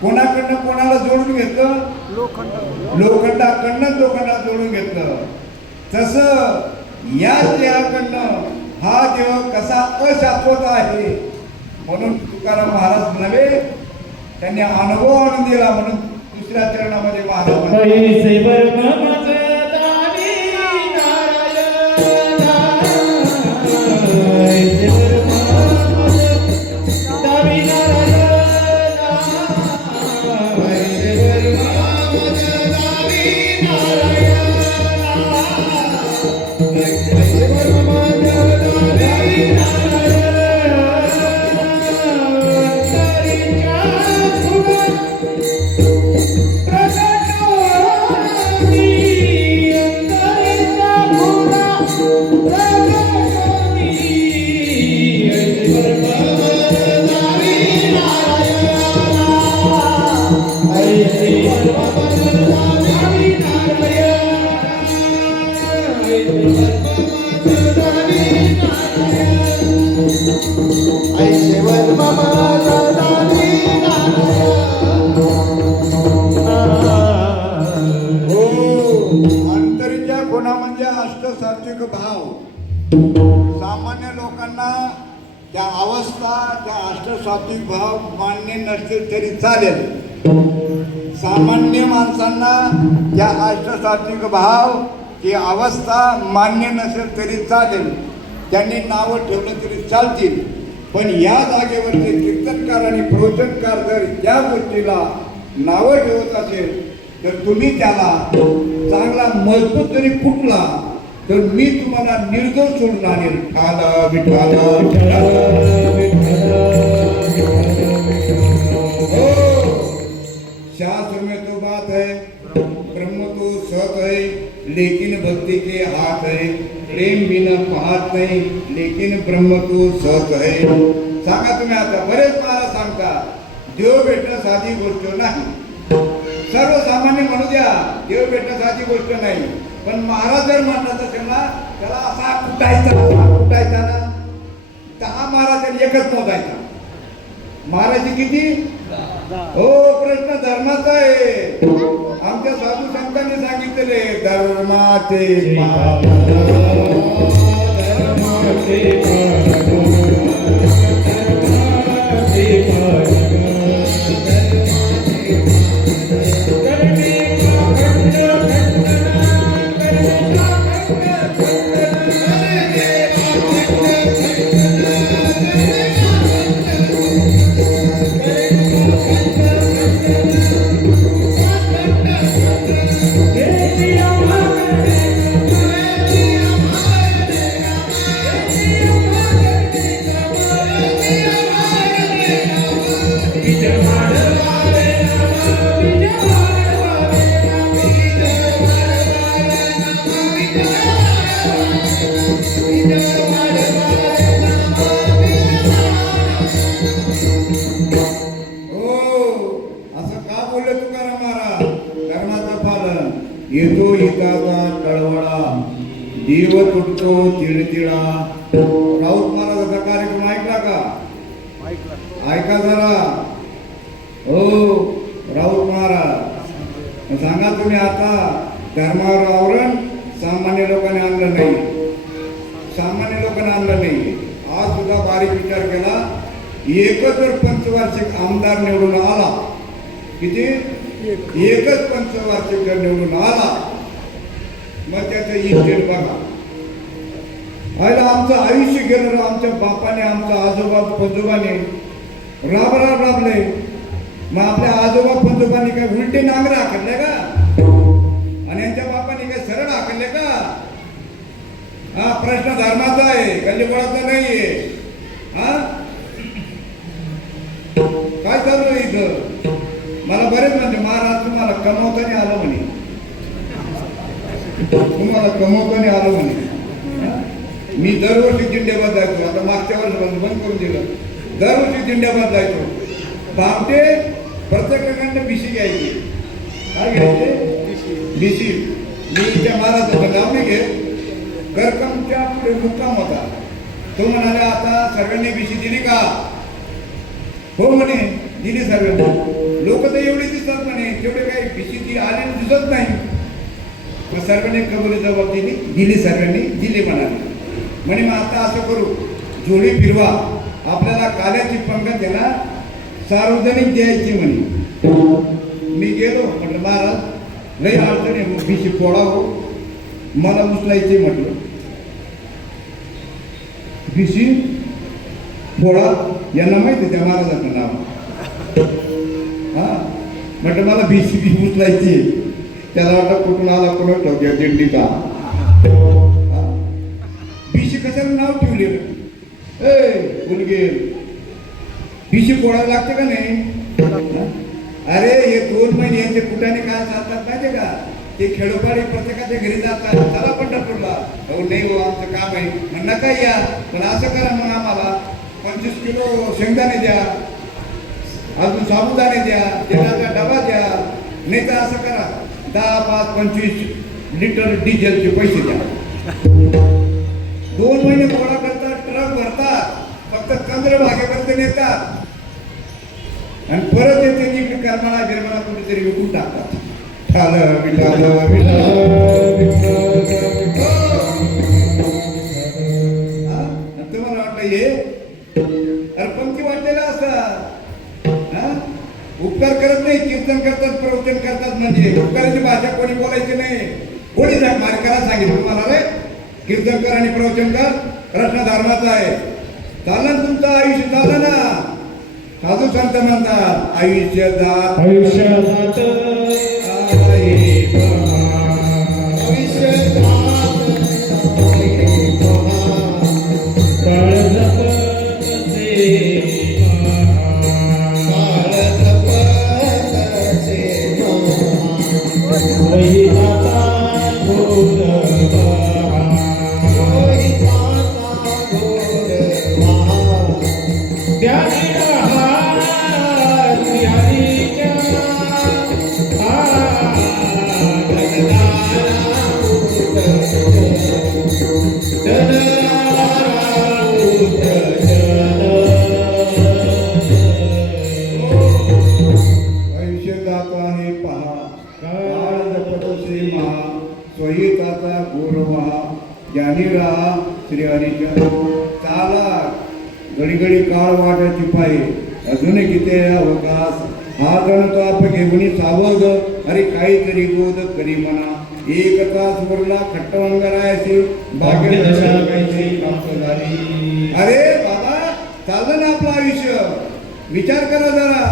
कोणाकडनं कोणाला जोडून घेतलं? लोखंडाकडनं लोखंडात जोडून घेतलं. तसं या देहाकडनं हा देह कसा अशाश्वत आहे. म्हणून तुकाराम महाराज नव्हे, त्यांनी अनुभव आणून दिला. म्हणून दुसऱ्या चरणामध्ये महाराज अंतरीच्या गुणा म्हणजे अष्टसात्विक भाव. सामान्य लोकांना त्या अवस्था, त्या अष्टसात्विक भाव मान्य नसतील तरी चालेल. सामान्य माणसांना त्या अष्टसात्विक भाव ती अवस्था मान्य नसेल तरी चालेल. त्यांनी नावं ठेवलं तरी चालतील. पण या जागेवरचे कीर्तनकार आणि प्रवचनकार जर या गोष्टीला नावं ठेवत असेल तर तुम्ही त्याला चांगला मजबूत जरी कुठला तर मी तुम्हाला निर्दोष सोडून आणेल. शास्त्र में तो बात है, ब्रह्म तो सत है, लेकिन भक्ति के हाथ है. प्रेम बिना पाहत नाही, लेकिन ब्रह्म तो सत है. सांगा तुम्ही. आता बरेच महाराज सांगतात देव भेटणं साधी गोष्ट नाही. सर्वसामान्य म्हणू द्या, देव भेटणं साधी गोष्ट नाही. पण महाराज जर म्हणत असेल ना, त्याला असा कुटायचा ना, 10 महाराज एकच मोजायचा. महाराज किती? हो, प्रश्न धर्माचा आहे. आमच्या साधू संतांनी सांगितलेले धर्माचे पालन. धर्माचे पालन. धर्माचे पालन. येतो हिताचा कळवळा, जीव तुटतो तिळतिळा. राऊत महाराजाचा कार्यक्रम ऐकला का? ऐका जरा. हो, राऊत महाराज सांगा तुम्ही आता धर्मावर आवरण सामान्य लोकांनी आणलं नाही. सामान्य लोकांनी आणलं नाही. आज सुद्धा बारीक विचार केला, एकच जर पंचवार्षिक आमदार निवडून आला, किती एकच पंचवार्षिक जर निवडून आला, मग त्याचं इस्टेट बघा. आयला आमचं आयुष्य गेलं. आमच्या बापाने, आमचा आजोबा पंजोबाने राबले. मग आपल्या आजोबा पंजोबांनी काय उलटे नांगर हाकलले का? आणि यांच्या बापाने काय सरळ हाकलले का? हा प्रश्न धर्माचा आहे, गल्लीबोळाचा नाहीये. हा काय चालू आहे इथं? मला बरेच म्हणजे महाराज तुम्हाला कमवताना आलं म्हणे, तुम्हाला कमवताना आलं म्हणे. मी दरवर्षी जिंड्याबाद जायचो. आता मागच्या वर्षी बंद करून दिलं. दरवर्षी जिंड्याबाद जायचो. बापटे प्रत्येकाकडनं बिशी घ्यायची. काय घ्यायचे? बिशी. मी त्या महाराजाचं नाव नाही घेत. करकमच्या पुढे मुक्काम होता. तो म्हणाले आता सर्वांनी बिशी दिली का? हो म्हणे, दिली सर्वांनी. लोक तर एवढे दिसतात म्हणे, तेवढे काही बिशी आले दिसत नाही. मग सर्वांनी कबुली जबाब दिली सर्वांनी दिली म्हणाले. म्हणे मग आता असं करू, जोडी फिरवा, आपल्याला काल्याची पंगत आहे ना सार्वजनिक द्यायची म्हणे. मी गेलो. म्हटलं महाराज लई अडचणी, बिशी फोडा हो, मला उचलायची. म्हटलं बिशी फोडा, यांना माहिती त्या महाराजाचं नाव. हा म्हटलं मला बिशी उचलायची. त्याला वाटत कुठून आला, कोण ठोक्या दिंडीचा. बिशी कशाला नाव ठेवले? बिशी फोडायला लागते का नाही? अरे हे 2 महिने यांचे कुठाने काय चालतात माहितीये का? ते खेडोपाडी प्रत्येकाच्या घरी जातात. चला पंढरपूरला. हो नाही हो, आमचं काम आहे. मग नका या, पण असं करा मग आम्हाला 25 किलो शेंगदाणे द्या, अजून साबुदाणे द्या, तेलाचा डबा द्या. नाही तर असं करा, 10, 5, 25 लिटर डिझेलचे पैसे द्या. 2 महिने गोळा करतात, ट्रक भरतात, फक्त चंद्रभागेपर्यंत नेतात आणि परत येते इकडे करमाळा गिरमाळा कुठेतरी विकून टाकतात. तुम्हाला वाटलं हे अरे पंक्ती वाटलेला असतात. उपकार करत नाही, कीर्तन करतात, प्रवचन करतात. म्हणजे उपकाराची भाषा कोणी बोलायची नाही. कोणी मार्काला सांगितलं तुम्हाला रे कीर्तन कर आणि प्रवचन कर? प्रश्न धर्माचा आहे. चाललं तुमचं आयुष्य, चाललं ना. साधू संत म्हणतात आयुष्य जात, आयुष्य जात, ध्यानी राहा श्रीहरीच्या. चाला घडी घडी काळ वाटायची पाहिजे अजून किती अवकाश. हा जण तो आप घेऊन सावध अरे काहीतरी बोध करी म्हणा. एक तास बोलला खट्टवंगरायची भाग्य दशा काहीची प्राप्त झाली. अरे बाबा चाललं ना आपलं आयुष्य. विचार करा जरा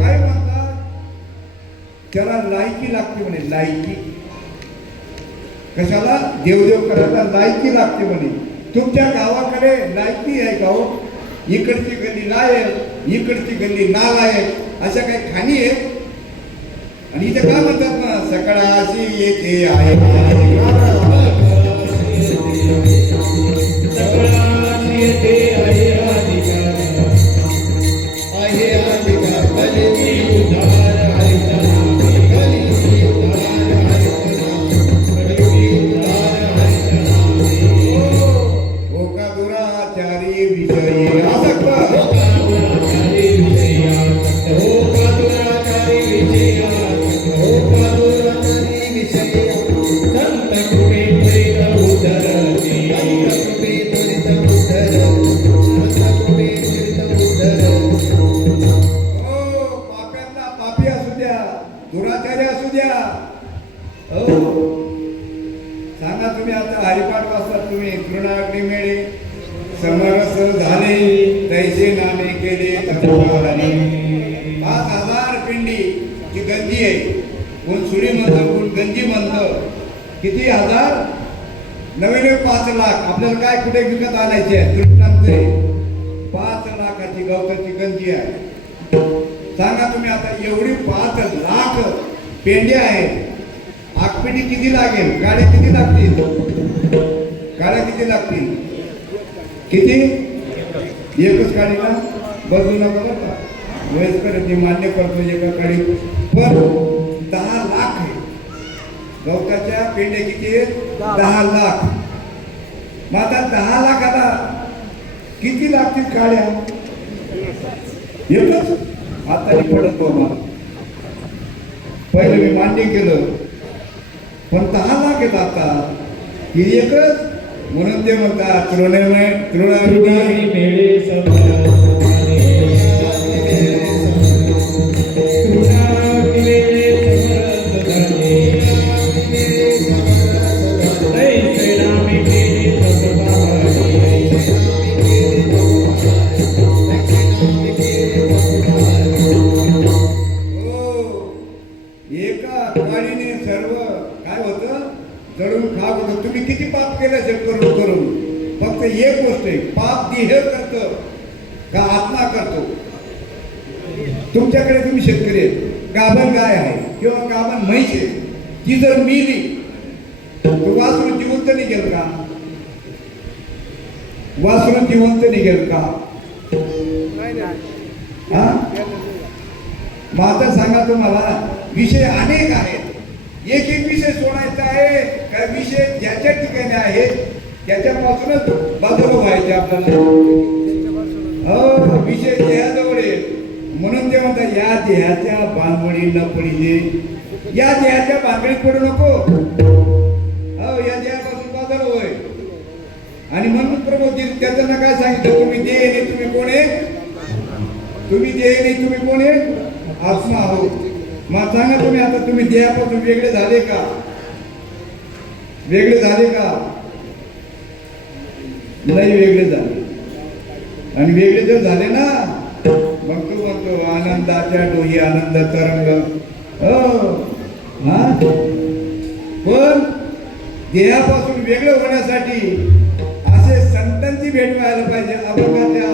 काय म्हणतात त्याला लायकी लागते म्हणे. लायकी कशाला? देवदेव करायला लायकी लागते म्हणे. तुमच्या गावाकडे लायकी आहे का हो? इकडची गल्ली लायक इकडची गल्ली नालायक अशा काही खाणी आहेत. आणि इथे काय म्हणतात ना सकाळाशी येते आहे दुराचारी असू द्या. हो सांगा तुम्ही आता हरिपाठ वाचतात तुम्ही. तृणाग्नी मेळे समरस झाले तैसे नामे केले 5,000 पिंडी ची गंजी आहे. कोण सुरी म्हणतं कोण गंजी म्हणतं. किती हजार? नवीन 5 लाख. आपल्याला काय कुठे विकत आणायचे आहे? दृष्टांत 5 लाखाची गवताची गंजी आहे. सांगा तुम्ही आता एवढी 5 लाख पेंड्या आहेत. आगपेटी किती लागेल? गाड्या किती लागतील? गाड्या किती लागतील? किती? एकच गाडीला बदलू नका बरं का. वयस्कर मी मान्य करतो एका गाडी पण 10 लाख आहे. गवताच्या पेंड्या किती आहेत? 10 लाख. मग आता 10 लाखाला किती लागतील गाड्या? एकच आता पडत बाबा. पहिलं मी मान्य केलं पण 10 लाख आहेत आता. ही एकच म्हणून ते म्हणतात तृणाग्नी मेळे समरस एका काळीने सर्व काय होतं जळून खाक होतं. तुम्ही किती पाप केलं असेल करून करून. फक्त एक गोष्ट आहे पाप देह करतं का आत्मा करतो. तुमच्याकडे तुम्ही शेतकरी आहेत. गाभण गाय आहे किंवा गाभण म्हैस आहे. ती जर मिली तर वासरू जिवंत निघेल का? वासरू जिवंत निघेल का? हा मग आता सांगा तुम्हाला विषय अनेक आहेत. एक एक विषय सोडायचा आहे का? विषय ज्याच्या ठिकाणी आहे त्याच्यापासूनच बाजूला व्हायचे आपल्याला. हो विषय देहाजवळ आहे. म्हणून ते म्हणतात या देहाच्या भानगडी न पडिले. या देहाच्या भानगडीत पडू नको. हो या देहापासून बाजूला होय. आणि म्हणून प्रभू त्याचं काय सांगितलं? तुम्ही देह नाही तुम्ही कोण आहे? तुम्ही देह नाही तुम्ही कोण आहे? आत्मा आहो. मग सांगा तुम्ही आता तुम्ही देहापासून वेगळे झाले का? वेगळे झाले का? नाही वेगळे झाले. आणि वेगळे जर झाले ना मग तू म्हणतो आनंदाच्या डोही आनंद तरंग. हो हा पण देहापासून वेगळं होण्यासाठी असे संतांची भेट व्हायला पाहिजे. अभंगाच्या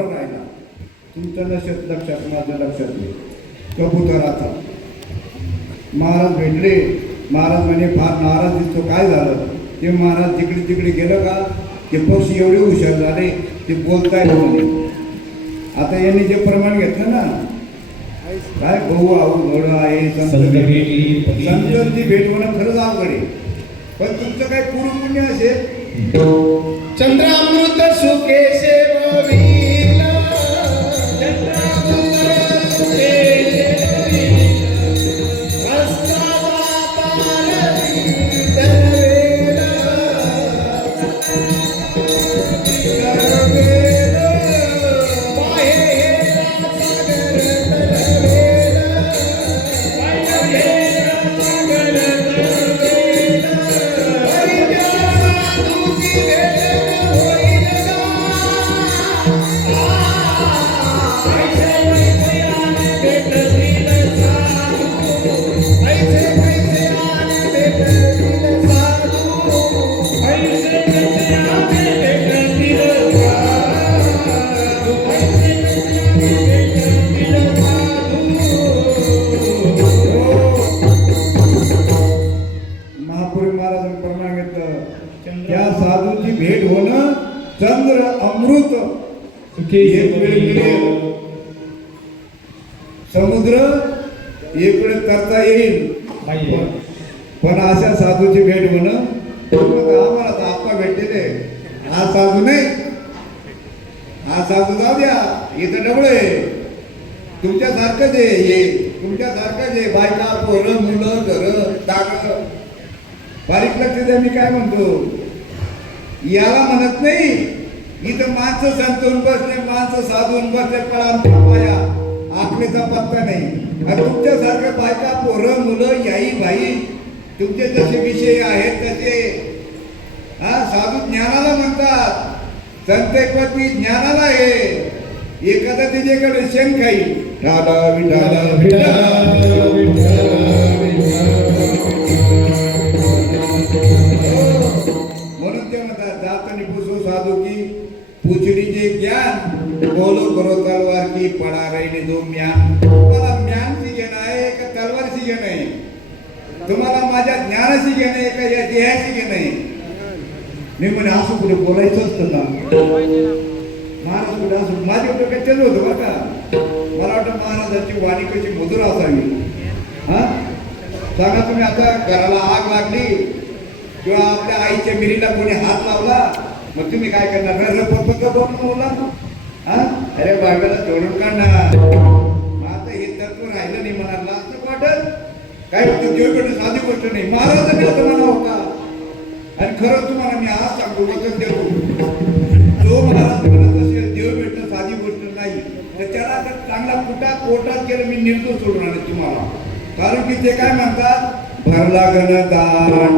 नवरा राहिला. तुमचं लक्षात माझं लक्षात नाही. कबुतराचा महाराज भेटले. महाराज म्हणे फार नाराज दिसतो, काय झालं? ते महाराज जिकडे तिकडे गेलं का ते पक्षी एवढे हुशार झाले ते बोलताय म्हणे. आता यांनी जे प्रमाण घेतलं ना, काय भाऊ आऊ घोडा आहे संतांची भेट होणं खरंच अवघड आहे. पण तुमचं काय पूर्वपुण्य असेल. चंद्रामृत सुखे सेववीला चंद्रामृत सुखे त्या साधूची भेट होणं चंद्र अमृत एक वेळ मिळेल. समुद्र एक वेळ करता येईल. पण अशा साधूची भेट होणं आम्हाला तर आप्पा भेटलेले. हा साधू नाही, हा साधू जाऊ द्या, इथं डबळे तुमच्या सारखंच आहे. हे तुमच्या सारखंच आहे. बायका पोरं मुलं घर दाग बारीक लक्ष द्या. मी काय म्हणतो याला म्हणत नाही. इथं माणसं संतून बसले, माणसं साधून बसले, पण आमच्या पाया आखलेचा पत्ता नाही. आणि तुमच्यासारखं बायका पोरं मुलं याई भाई तुमचे जसे विषय आहेत तसे साधू ज्ञानाला म्हणतात. संतपती ज्ञानाला आहे. एखादा तिच्याकडे शेण खाईल म्हणून ते म्हणतात जातनी पुसो साधू की पुछड़ी जे ज्ञान बोलो करो तलवार की पड़ा रही दो म्यान. तुम्हाला ज्ञान शी घेणं आहे का तलवार शी घेणं आहे? तुम्हाला माझ्या ज्ञानाशी घेणं आहे का या देहाशी घेणं आहे? मी म्हणे असं कुठे बोलायचं असतं ना महाराज कुठे असं माझ्या डोक्यात होतं बरं का. मला वाटतं महाराजांची वाणी कशी मधुर असावी. हा सांगा तुम्ही आता घराला आग लागली किंवा आपल्या आईच्या मिरीला कोणी हात लावला मग तुम्ही काय करणार? बोला अरे बाबाला जोडून काढणार. आता हे तत्व राहिलं नाही म्हणाला असं वाटत काय होतं. देव भेटणं साधी गोष्ट नाही. महाराजांनी असं म्हणावं का? आणि खरं तुम्हाला मी आज सांगतो वचन देतो, जो महाराज म्हणत असेल देव भेटणं साधी गोष्ट नाही तर त्याला जर चांगला कुठा कोर्टात गेलं मी निर्दोष सोडून आणेन तुम्हाला. कारण की ते काय म्हणतात भरला गण दांड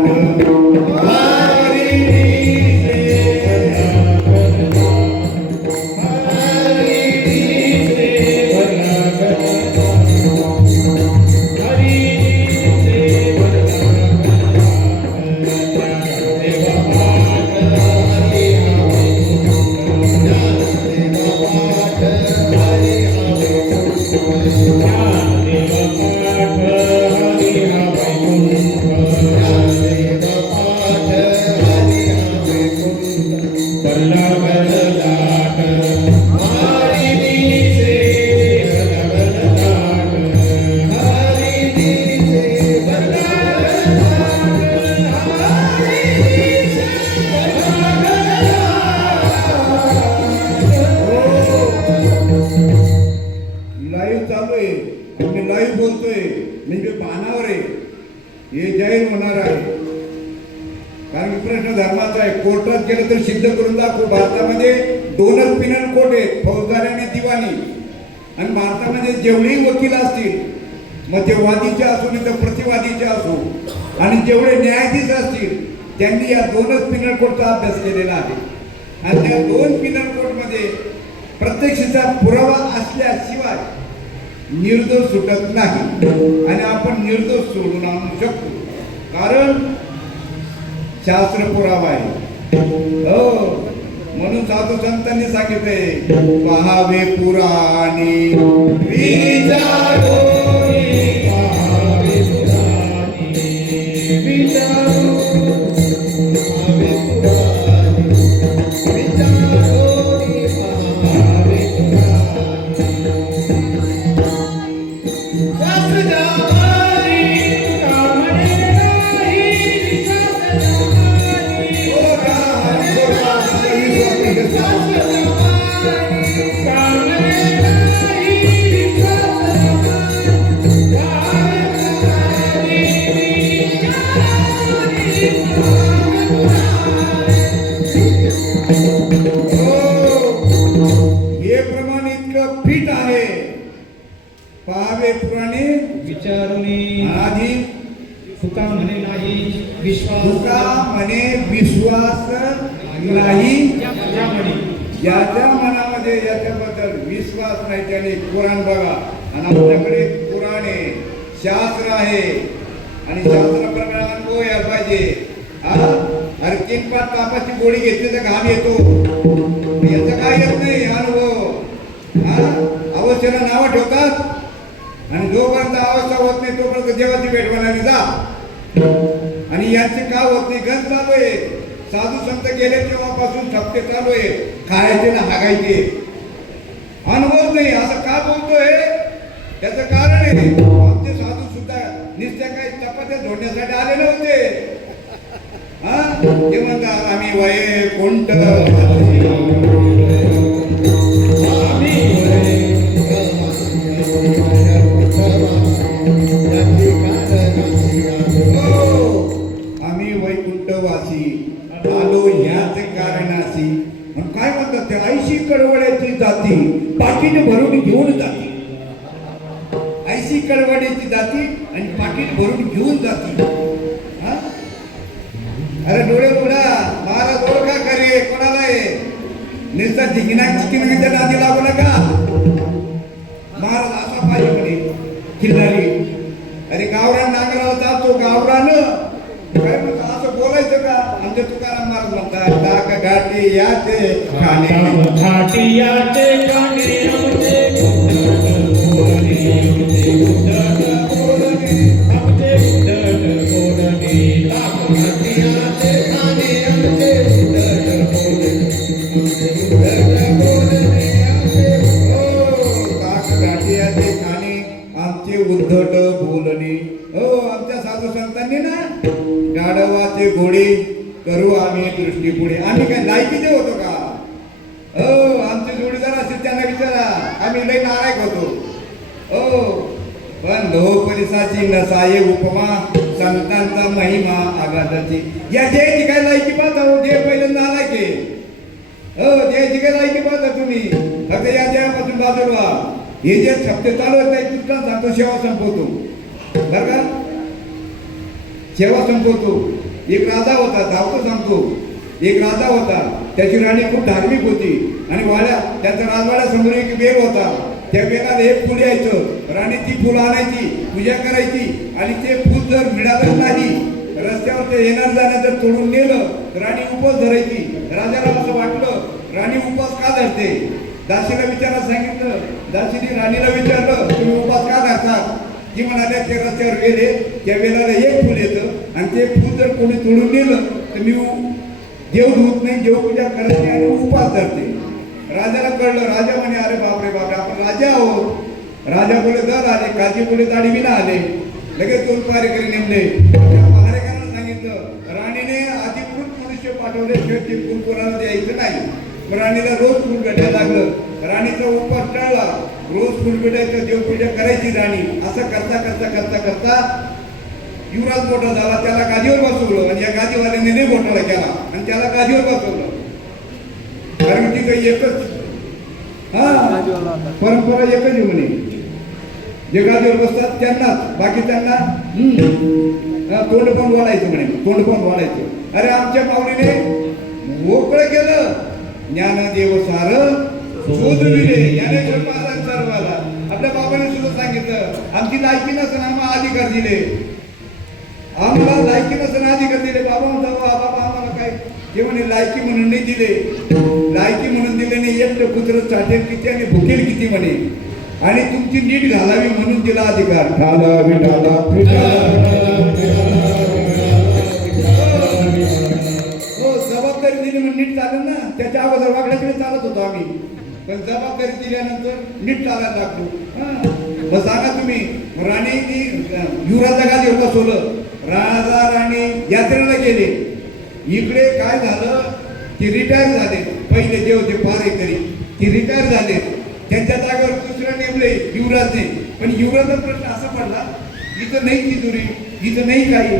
कोर्टात गेलं तर सिद्ध करून दाखवू. भारतामध्ये दोनच पिनल कोर्ट आहेत, फौजदारी आणि दिवाणी. आणि भारतामध्ये जेवढे वकील असतील मग ते वादीचे असो नाही तर प्रतिवादीचे असो आणि जेवढे न्यायाधीश असतील त्यांनी या दोनच पिनल कोर्टचा अभ्यास केलेला आहे. आणि त्या दोन पिनल कोर्टमध्ये प्रत्यक्षाचा पुरावा असल्याशिवाय निर्दोष सुटत नाही. आणि आपण निर्दोष सोडून आणू शकतो कारण शास्त्र पुरावा आहे. हो म्हणून साधू संतांनी सांगितलंय पहावे पुराणी विचारो पहावे पुराणी विचारो पहावे पुराणी विचारो पहावे पुराणी शास्त्र जामारी तुका म्हणे नाही विश्वास जामारी शास्त्र जामारी तुका म्हणे नाही विश्वास जामारी हे प्रमाण इतकं पीठ आहे पहावे पुराणे विचारुनी आधी तुका म्हणे नाही विश्वास तुका म्हणे विश्वास नाही ज्याच्या मनामध्ये याच्याबद्दल विश्वास नाही त्याने पुराण बघा आणि आपल्याकडे पुराण आहे शास्त्र आहे आणि शास्त्राप्रमाणे अनुभव यायला पाहिजे अरे तीन पाच तापाची गोळी घेतली तर घाम येतो याचं काय येत नाही अनुभव अवस्थेला नावं ठेवतात आणि जोपर्यंत अवस्था होत नाही तोपर्यंत देवाची भेट बनावी जा आणि यांचे का होत नाही गंज चालू आहे साधू संत गेले तेव्हापासून सप्ते चालू आहे खायचे ना हागायचे अनुभव नाही असं का बोलतोय त्याचं कारण आहे आमचे साधू सुद्धा नुसत्या काही चपात्या झोडण्यासाठी आले नव्हते ते म्हणतात आम्ही वैकुंठ आम्ही वैकुंठवासी आलो ह्याच कारणाशी काय म्हणतात ते ऐशी कळवड्याची जाती पाकिट भरून घेऊन जाती ऐशी कळवड्याची जाती आणि पाकिट भरून घेऊन जाती अरे डोळे उघडा महाराज ओळखा करे कोणाला आहे निस्ता जिंकण्याच्या नादी लागू नका महाराज असा पाहिजे म्हणे खिल्लारी अरे गावरान नांगराला जातो गावरान काय म्हणतो असं बोलायचं का आमच्या तुकाराम महाराज म्हणतात डाक घाटी याचे खाणे घाटी याचे खाणे आमचे उद्धट बोलणे आमचे उद्धट बोलणे डाक घाटी याचे खाणे आमचे उद्धट बोलणे डाक घाटी याचे खाणे आमचे उद्धट बोलणे हो आमच्या साधू संतांनी ना गाढवाचे घोडे करू आम्ही दृष्टी पुढे आम्ही काय लायकीचे होतो का हो आमचे जोडीदार असतील त्यांना विचारा आम्ही लई नारायक होतो हो पण लोहपरिसाची नसाये उपमा संतांचा महिमा आघाताची या जयची काय लायकी पाहता हो जय पहिल्यांदा आलाय की हो जयची काय लायकी पाहता तुम्ही फक्त या जयापासून बाजूला हे जे सप्ते चालू होत नाही तुमचा सांगतो सेवा संपवतो बरं का सेवा संपवतो एक राजा होता धावतो सांगतो एक राजा होता त्याची राणी खूप धार्मिक होती आणि वाड्या त्याचा राजवाड्यासमोर एक बेल होता त्या बेलाला एक फुल यायचं राणी ती फुलं आणायची पूजा करायची आणि ते फुल जर मिळालं नाही रस्त्यावर ते येणार जाणार जर तोडून नेलं तर राणी उपास धरायची राजाला असं वाटलं राणी उपास का धरते दासीला विचारायला सांगितलं दासीने राणीला विचारलं तुम्ही उपास का धरता ती म्हणाले ते रस्त्यावर गेले त्या वेळेला एक फुल येतं आणि ते फुल जर कोणी तोडून नेलं तर मी देव धुत नाही देवपूजा करत नाही आणि उपास धरते राजाला कळलं राजा म्हणे अरे बापरे बापरे आपण राजा आहोत राजा बोले दर आले काजी बोले दाढी विना आले लगेच दोन पहारेकरी नेमले पहारेकरांना सांगितलं राणीने अधिकृत मनुष्य पाठवले ते फुल कोणाला द्यायचं नाही राणीला रोज फुल भेटायला लागलं राणीचा उपास टळला रोज फुल भेटायचं देवपूजा करायची राणी असं करता करता करता करता युवराज मोठा झाला त्याला गादीवर बसवलं आणि या गादीवाल्याने नाही घोटाळा केला आणि त्याला गादीवर बसवलं कारण तिथं एकच परंपरा एकच आहे म्हणे जे गादीवर बसतात त्यांनाच बाकी त्यांना तोंड पण वाढायचं म्हणे तोंड पण वाढायचं अरे आमच्या पाहुणीने मोकळं केलं ज्ञानदेव सार शोधविले ज्ञानेश्वर महाराज सर्वाला आपल्या बाबाने सुद्धा सांगितलं आमची लायकी नसेल आम्हाला अधिकार दिले आम्हाला लायकी नसेल अधिकार दिले बाबा म्हणता बाबा आम्हाला काय ते म्हणे लायकी म्हणून नाही दिले लायकी म्हणून दिले नाही, एकटं कुत्र चाटेल किती आणि भुकेल किती म्हणे, आणि तुमची नीट घालावी म्हणून दिला अधिकार. ठाला विठाला हो, जबाबदारी दिली म्हणून नीट चालेल ना. त्याच्या अगोदर वाकड्याकडे चालत होतो आम्ही, पण जबाबदारी दिल्यानंतर नीट चालायला लागतो. मग सांगा तुम्ही, राणीने युवराजा गादी बसवलं, राजा राणी यात्रेला गेले, इकडे काय झालं की रिटायर झाले. पहिले जे होते पारेकरी ते रिटायर झाले, त्यांच्या जागेवर दुसरं नेमले युवराजने. पण युवराजचा प्रश्न असा पडला, इथं नाही तिजोरी, इथं नाही काही,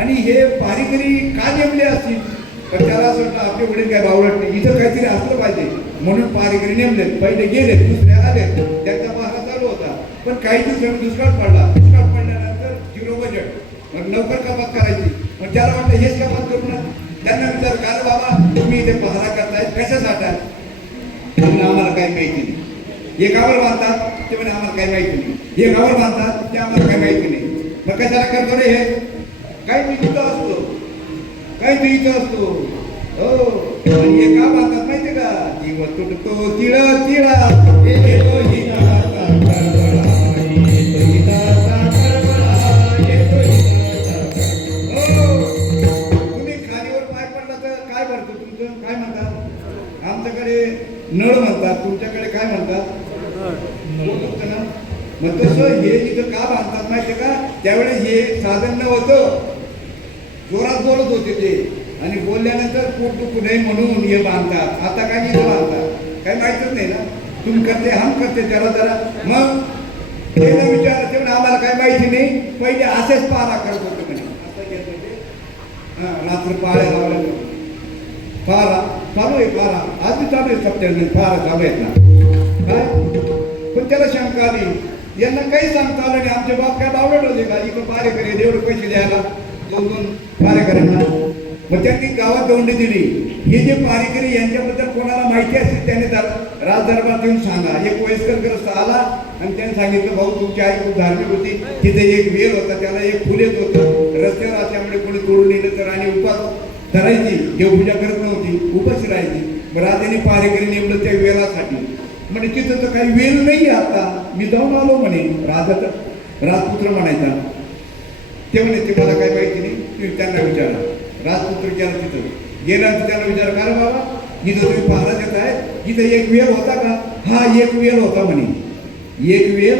आणि हे पारेकरी का नेमले असतील. पण त्याला असं वाटलं आपले वडील काय बावळट, इथं काहीतरी असलं पाहिजे म्हणून पारेकरी नेमले. पहिले गेले, दुसरे आले, त्यांचा पहारा चालू होता. पण काही दिवसांनी दुष्काळ पडला. दुष्काळ पडल्यानंतर झिरो बजेट, मग नोकर कपात करायची. मग त्याला वाटलं हेच कपात करू ना. त्यांना विचार का रे बाबा, तुम्ही इथे पहारा करताय कशासाठी. म्हणून आम्हाला काही माहिती नाही. हे गावावर बांधतात, ते म्हणे आम्हाला काही माहिती नाही. हे गावावर बांधतात, ते आम्हाला काही माहिती नाही. मग कशाला करतो रे हे. काही मी इथं असतो, काही तू इथं असतो. हो, आणि हे का बांधतात माहितीये का, जीव तुटतो तिळ तिळा, येतो हिताचा कडकडा, येतो हिताचा कडकडा, येतो हिताचा कडकडा. हो, तुम्ही खालीवर पाय पडला तर काय भरतो तुमचं, काय म्हणतात. आमच्याकडे नळ म्हणतात, तुमच्याकडे काय म्हणतात ना. मग तसं हे इथं का बांधतात माहितीये का, त्यावेळेस हे साधन नव्हतं, जोरात बोलत होते ते, आणि बोलल्यानंतर पोट दुखू नये म्हणून हे बांधतात. आता काय इथं बांधतात काही माहितच नाही ना. तुम्ही करते हम करते त्याला जरा. मग त्याला विचार तेवढं आम्हाला काय माहिती नाही, पहिले असेच पारा करत होते म्हणे. असं घेत होते, रात्र पाळ्या लावल्या, पारा चालू आहे, पारा आज बी चालू आहे, सप्त्यामध्ये पारा चालू आहेत ना. काय पण त्याला शंका आली, यांना काही सांगता आलं नाही. आमचे बाप काय बावळट होते का, इकडं पारे करे एवढे पैसे द्यायला, दोन पारेकऱ्यांना. मग त्यांनी गावात दौंडी दिली. हे जे पारेकरी यांच्याबद्दल कोणाला माहिती असेल त्याने राज दरबारात येऊन सांगा. एक वयस्कर ग्रस्त आला आणि त्याने सांगितलं, भाऊ तुमची आई खूप धार्मिक होती, तिथे एक वेल होता, त्याला एक फुल येत होतं, रस्त्यावर असल्यामुळे कोणी तोडून नेलं तर, आणि उपास धरायची, देवपूजा करत नव्हती, उपाशी राहायची. मग राजाने पारेकरी नेमलं त्या वेलासाठी. म्हणजे तिथं तर काही वेल नाही आता, मी जाऊन आलो म्हणे. राजाचा राजपुत्र म्हणायचा. ते म्हणे ते मला काही माहिती नाही, तुम्ही त्यांना विचारा. राजपुत्र गेला, तिथं गेला तर त्याला विचारा, का रे बाबा इथं तुम्ही पहारा देत आहे, इथं एक वेल होता का. हा एक वेल होता म्हणे, एक वेल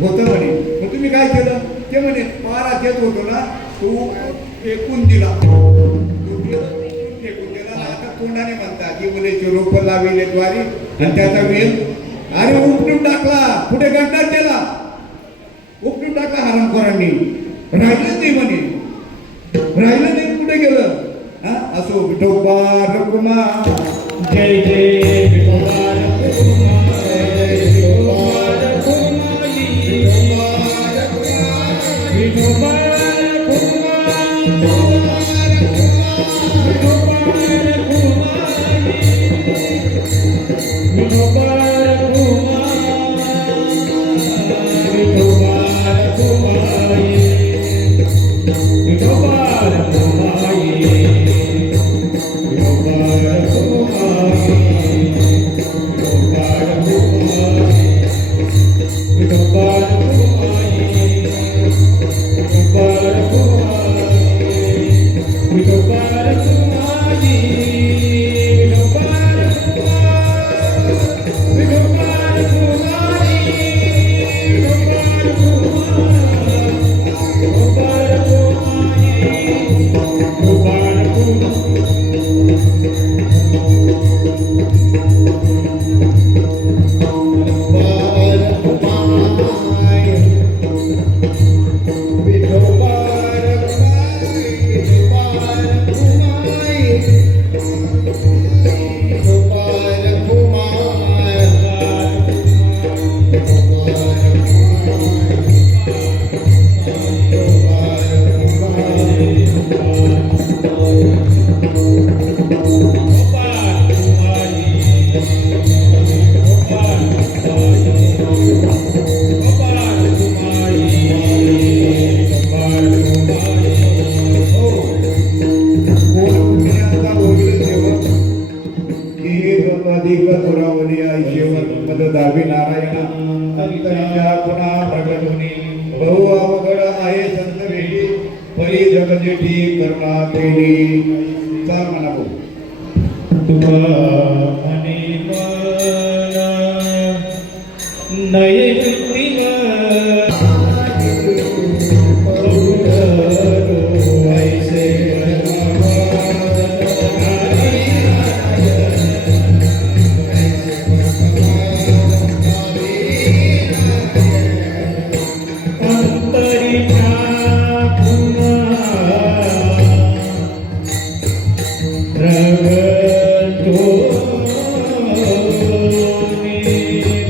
होता म्हणे. मग तुम्ही काय केलं. ते म्हणे पहारा देत होतो ना, तो फेकून दिला, फेकून दिला. आता तोंडाने म्हणतात की मुलीचे रोप लाविले द्वारी, आणि त्याचा वेल अरे उपटून टाकला, कुठे गड्डा केला, उपटून टाकला हरामखोरांनी. राहिलं नाही म्हणे, राहिलं नाही, कुठे गेलं. हा असो विठोबा रघुमा, जय जय विठोबा रघुमा, जय विठोबा रघुमा, विठोबा रघुमा, विठोबा रघुमा, विठोबा रघुमा, विठोबा रघुमा, विठोबा रघुमाई, विठोबा रघुमाई. नारायण अंतरिया पुन्हा प्रगटुनी बहु अवघड आहे संत भेटी परी जगजेठी करुणा देणी चाल म्हणा भाऊ. तुका आणि मला नये वृत्तीला ऐसे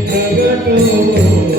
प्रगटो